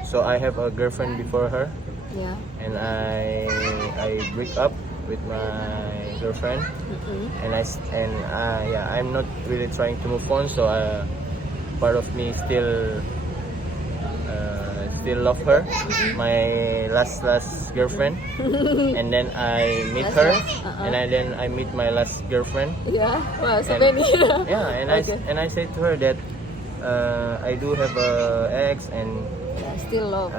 So I have a girlfriend before her, Yeah. and I break up with my girlfriend, and yeah, I'm not really trying to move on. So part of me still love her, my last girlfriend, and then I meet her, and then I meet my last girlfriend. Yeah. Wow, so And- many. Yeah, and Okay. I said to her that I do have a ex, and Yeah, still love.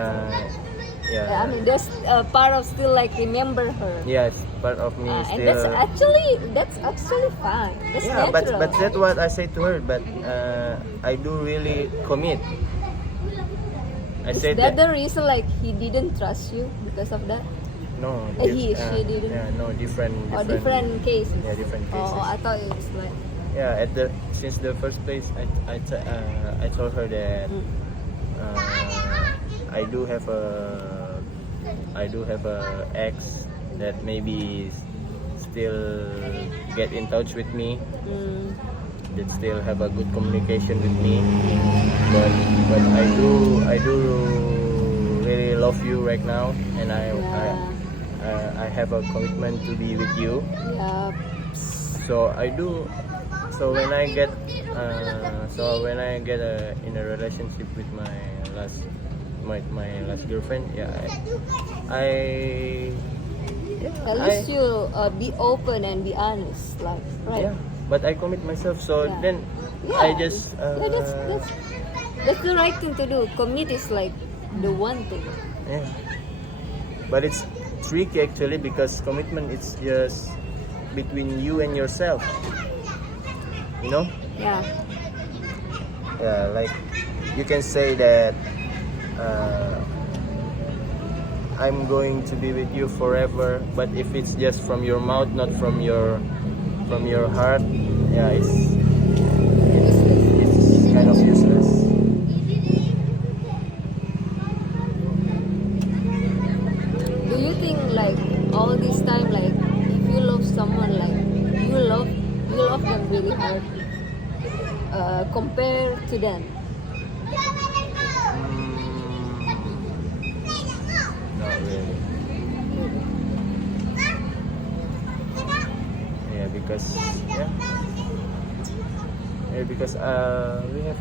Yeah, I yeah, mean, there's a part of still like remember her. yes, part of me And still. that's actually fine. That's Yeah, but natural. that's what I say to her. But I do really commit. I Is said that the reason like he didn't trust you because of that? no. She didn't? Yeah, no, different. Or different cases? Yeah, different cases. Oh, I thought it's like Yeah, since the first place, I told her that I do have a ex that maybe still get in touch with me, Mm, that still have a good communication with me. yeah. But I do really love you right now, and I have a commitment to be with you. Yeah. So I do. So when I get in a relationship with my last girlfriend, yeah, I At least you be open and be honest, like, right? yeah. But I commit myself. So Yeah. then Yeah. I just Yeah, that's the right thing to do. Commit is like the one thing. yeah. But it's tricky actually because commitment is just between you and yourself. You know? Yeah. Yeah, like you can say that I'm going to be with you forever, but if it's just from your mouth, not from your heart, yeah, it's kind of useless. Do you think like all this time, like if you love someone, like you love them really hard, compared to them? Not really. Yeah, because because we have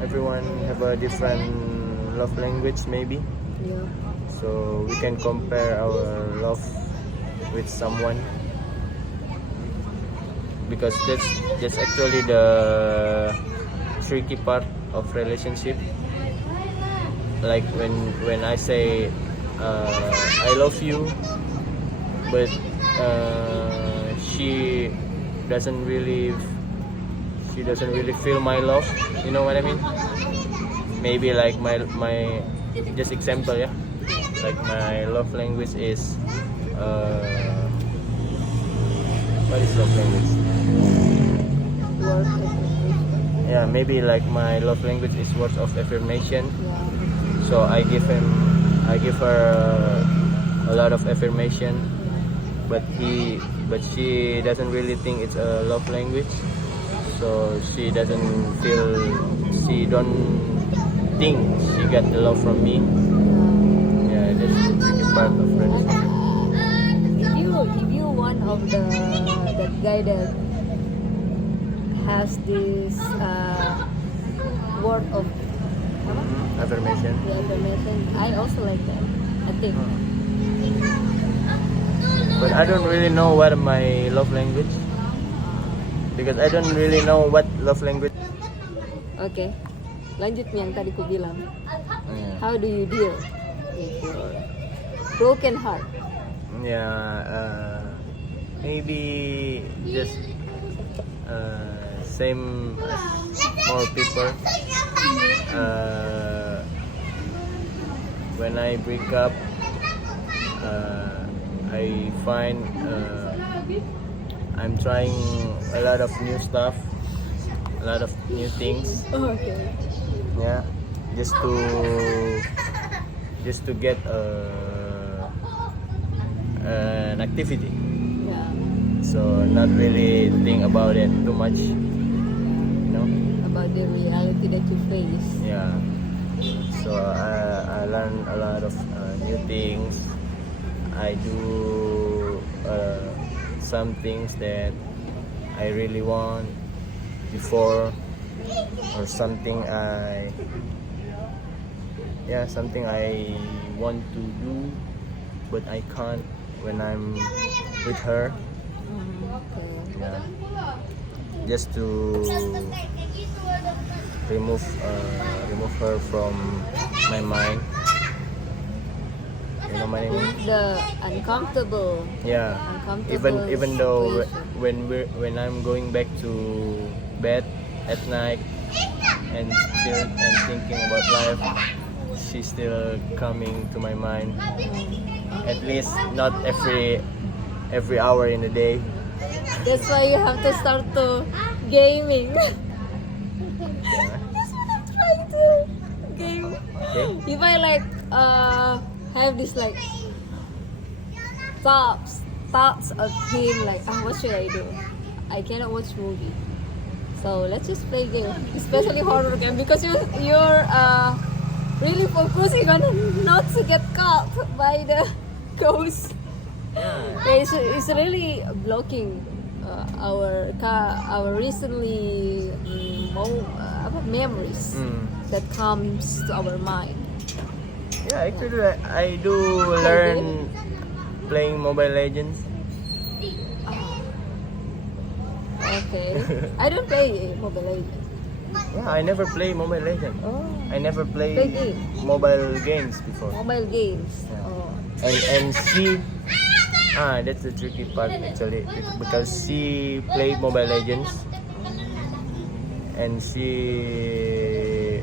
everyone have a different love language maybe, Yeah. so we can compare our love with someone, because that's actually the tricky part of relationship. Like when I say I love you, but she doesn't really feel my love. You know what I mean? Maybe like my just example, yeah. Like my love language is what is love language? Work affirmation. Yeah, maybe like my love language is words of affirmation. Yeah. So I give her a lot of affirmation, but she doesn't really think it's a love language. So she don't think she got the love from me. Yeah, that's the tricky part of relationship. If you one of the guy that has this word of apa? Affirmation. The affirmation, I also like that. I think. But I don't really know what my love language, because I don't really know what love language. Oke, lanjut nih yang tadi ku bilang. Yeah. How do you deal with your broken heart? Yeah, maybe just same as more people. When I break up, I find I'm trying a lot of new stuff, a lot of new things. Oh, okay. Yeah, just to get an activity. Yeah. So not really think about it too much, you know. About the reality that you face. Yeah. So I learn a lot of new things. I do some things that I really want before, or something I want to do, but I can't when I'm with her. Okay. Yeah. Just to remove her from my mind. You know what I mean? The uncomfortable. Yeah. Uncomfortable Even though situation. when I'm going back to bed at night and thinking about life, she's still coming to my mind. At least not every hour in a day. That's why you have to start to gaming. Yeah. That's what I'm trying to game. Okay. If I like have this like thoughts of him like, what should I do? I cannot watch movie. So let's just play game, especially horror game, because you're really focusing on not to get caught by the ghost. Yeah, it's really blocking our recently memories that comes to our mind. Yeah, actually, I do learn playing Mobile Legends. Okay, I don't play Mobile Legends. Yeah, I never play Mobile Legends. Oh, I never play Play game. mobile games before. mobile games. Yeah. Oh, And that's the tricky part actually, because she played Mobile Legends and she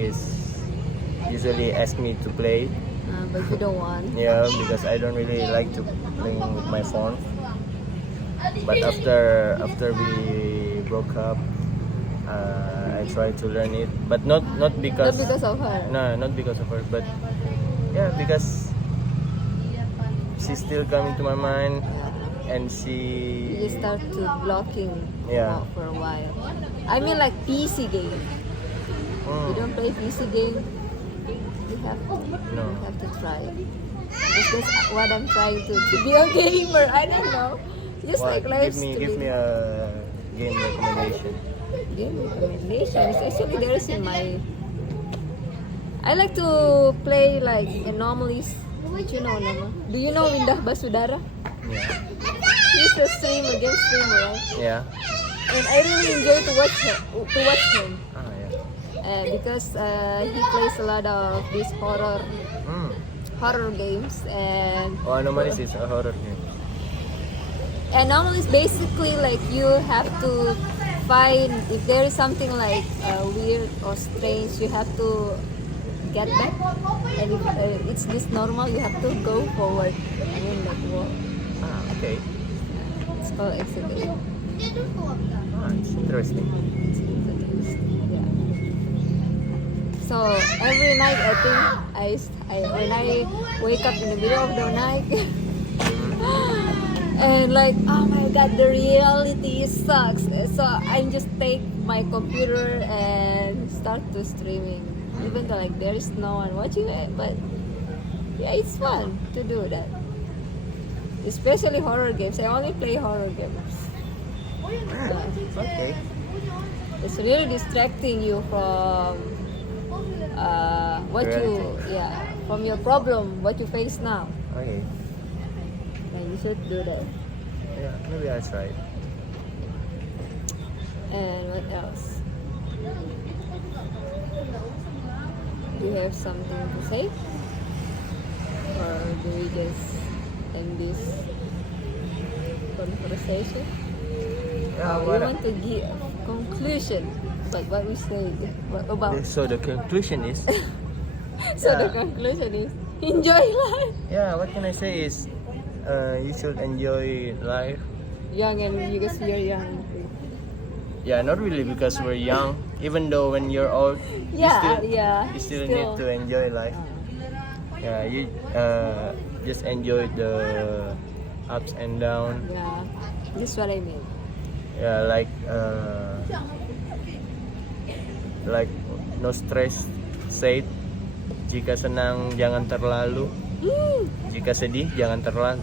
is usually ask me to play. but you don't want. Yeah, because I don't really like to play with my phone. But after we broke up, I tried to learn it, but not because Not because of her. no, not because of her, but yeah, because she's still coming to my mind, and You just she start to blocking Yeah. for a while. I mean like PC game. You don't play PC game. You have to. No. You have to try. That's what I'm trying to be a gamer. I don't know. Just What? like live Give me a game recommendation. game recommendations. Actually, there's in my. I like to play like anomalies. What you know, Nama? Do you know Windah Basudara? Yeah. He's the game streamer, right? Yeah. And I really enjoy to watch him. Ah, yeah. Because he plays a lot of these horror games, and Oh, Anomalies is a horror game. anomalies basically like you have to find if there is something like weird or strange, you have to get back, and if it's this normal, you have to go forward. I mean like walk. Ah, okay. It's called exit. Ah, it's interesting. Yeah. So every night I think when I wake up in the middle of the night and like, oh my god, the reality sucks. So I just take my computer and start to streaming, even though like there is no one watching it. But yeah, it's fun to do that. Especially horror games. I only play horror games. Okay. It's really distracting you from from your problem, what you face now. Okay. And you should do that. Yeah, maybe I'll try it. And what else? Do you have something to say? Or do we just end this conversation? Yeah, We want to give conclusion, but what we say, what about? So the conclusion is, So the yeah. conclusion is enjoy life. yeah, what can I say is, you should enjoy life. Young and because you're young. Yeah, not really because we're young. Even though when you're old, Yeah, you still need to enjoy life. Yeah, you just enjoy the ups and downs. Yeah, this is what I mean. Yeah, like no stress, safe. Jika senang jangan terlalu, jika sedih jangan terlalu.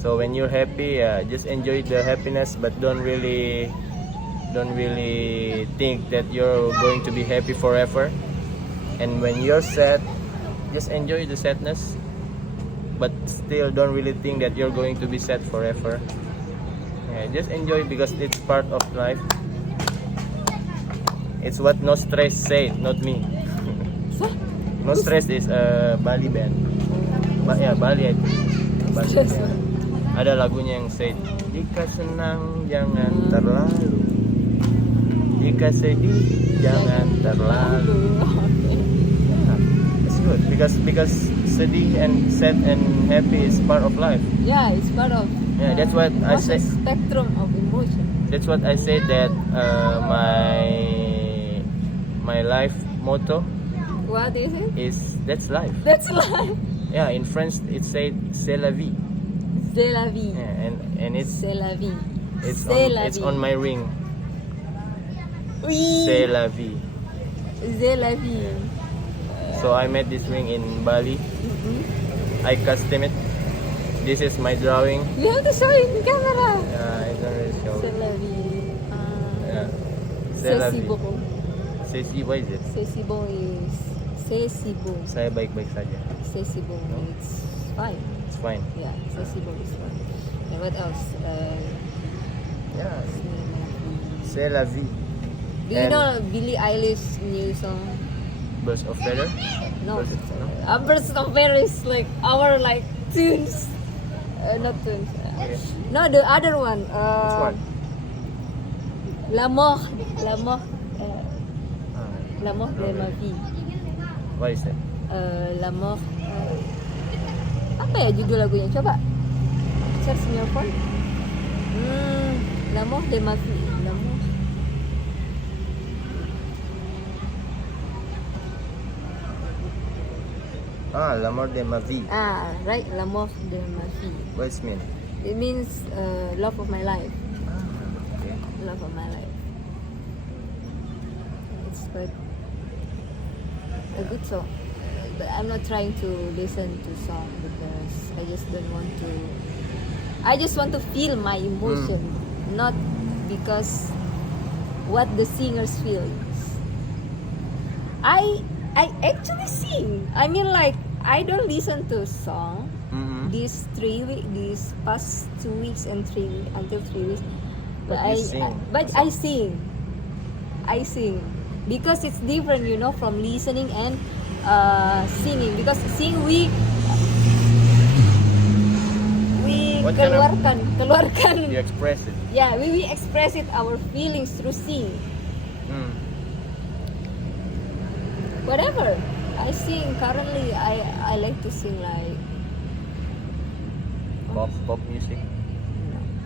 So when you're happy, just enjoy the happiness, but don't really think that you're going to be happy forever. And when you're sad, just enjoy the sadness, but still don't really think that you're going to be sad forever. Yeah, just enjoy because it's part of life. It's what No Stress said, not me. No Stress is a Bali band. Bali I think. Bali band. Ada lagunya yang said, jika senang jangan terlalu, jika sedih jangan terlalu. Yeah, it's good because sedih and sad and happy is part of life. Yeah, it's part of. Yeah, that's what I what's the say. spectrum of emotion. That's what I said that my life motto What is it? is that's life. That's life. Yeah, in French it said c'est la vie. C'est la vie. Yeah, and C'est la vie. it's C'est on, la it's vie. on my ring. Oui. C'est la vie. C'est la vie. So I made this ring in Bali. Mhm. I custom it. This is my drawing. You have to show it in camera. I don't really show C'est it. la vie. Yeah. C'est C'est la si vie. bon. C'est si, what is it? C'est si bon is. C'est si bon. Saya baik-baik saja. C'est si bon. It's fine. It's fine. Yeah. C'est si bon is fine. And what else? Yeah. C'est la vie. C'est la vie. Do you And- know Billie Eilish new song? Birds of feather. No. Birds- no? Birds of Paris, like our like tunes. Not tunes. Okay. No, the other one. Which one? L'amour. L'amour. Ah, L'amour de ma vie. what is that? L'amour. Apa ya judul lagunya? Coba search in your phone. L'amour de ma vie. L'amour. Ah, l'amour de ma vie. Right. L'amour de ma vie. What does it mean? It means love of my life. Okay. Love of my life. It's quite a good song. But I'm not trying to listen to song because I just don't want to. I just want to feel my emotion, not because what the singers feels. I actually sing. I mean, like I don't listen to song Mm-hmm. these past 2 weeks and until 3 weeks. But you sing. I sing because it's different, you know, from listening and singing. Because sing we What kind of- keluarkan. You express it. Yeah, we express it our feelings through sing. Mm. Whatever I sing currently, I like to sing like Pop music.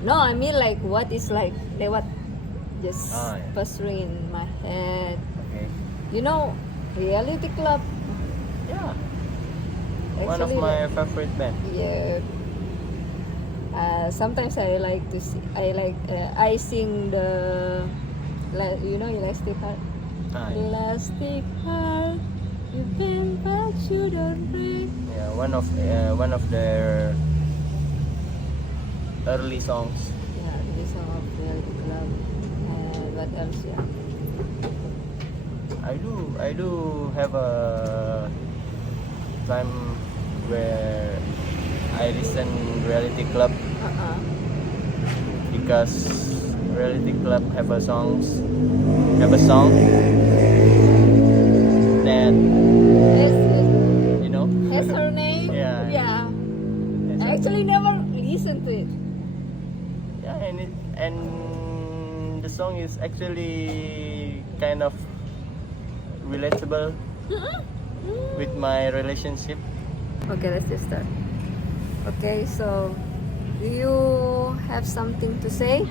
no, I mean like what is like what just Yeah. pursuing in my head. Okay. You know, Reality Club. Yeah. One of Actually, my favorite band. yeah. Sometimes I like to sing. I sing the you know Elastic Heart. Ah, yeah. Elastic Heart, you bend but you don't break. Yeah, one of their early songs. Yeah, this song of Reality Club. And what else? Yeah. I do have a time where I listen Reality Club because Reality Club have a song that you know. Has her name? Yeah. Yeah. Yes, I actually never listened to it. Yeah, and the song is actually kind of relatable with my relationship. Okay, let's just start. Okay, so do you have something to say?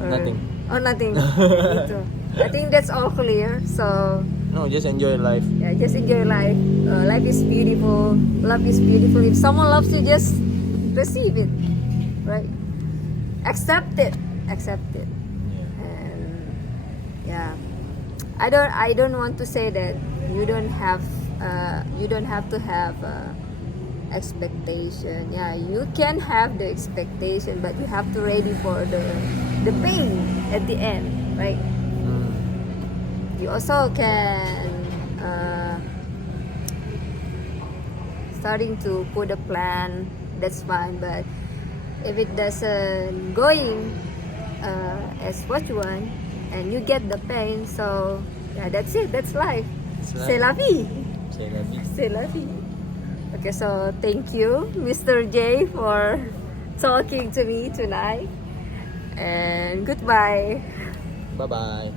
Or- Nothing. Oh, nothing. Me too. I think that's all clear. So No, just enjoy life. yeah, just enjoy life. Life is beautiful. Love is beautiful. If someone loves you, just receive it, right? Accept it. Accept it. And yeah, I don't want to say that you don't have to have expectation. Yeah, you can have the expectation, but you have to ready for the pain at the end, right? You also can starting to put a plan. That's fine, but if it doesn't going as what you want and you get the pain, so yeah, that's it. That's life. It's life. C'est la vie. C'est la vie. C'est la vie. Okay, so thank you, Mr. J, for talking to me tonight. And goodbye. Bye bye.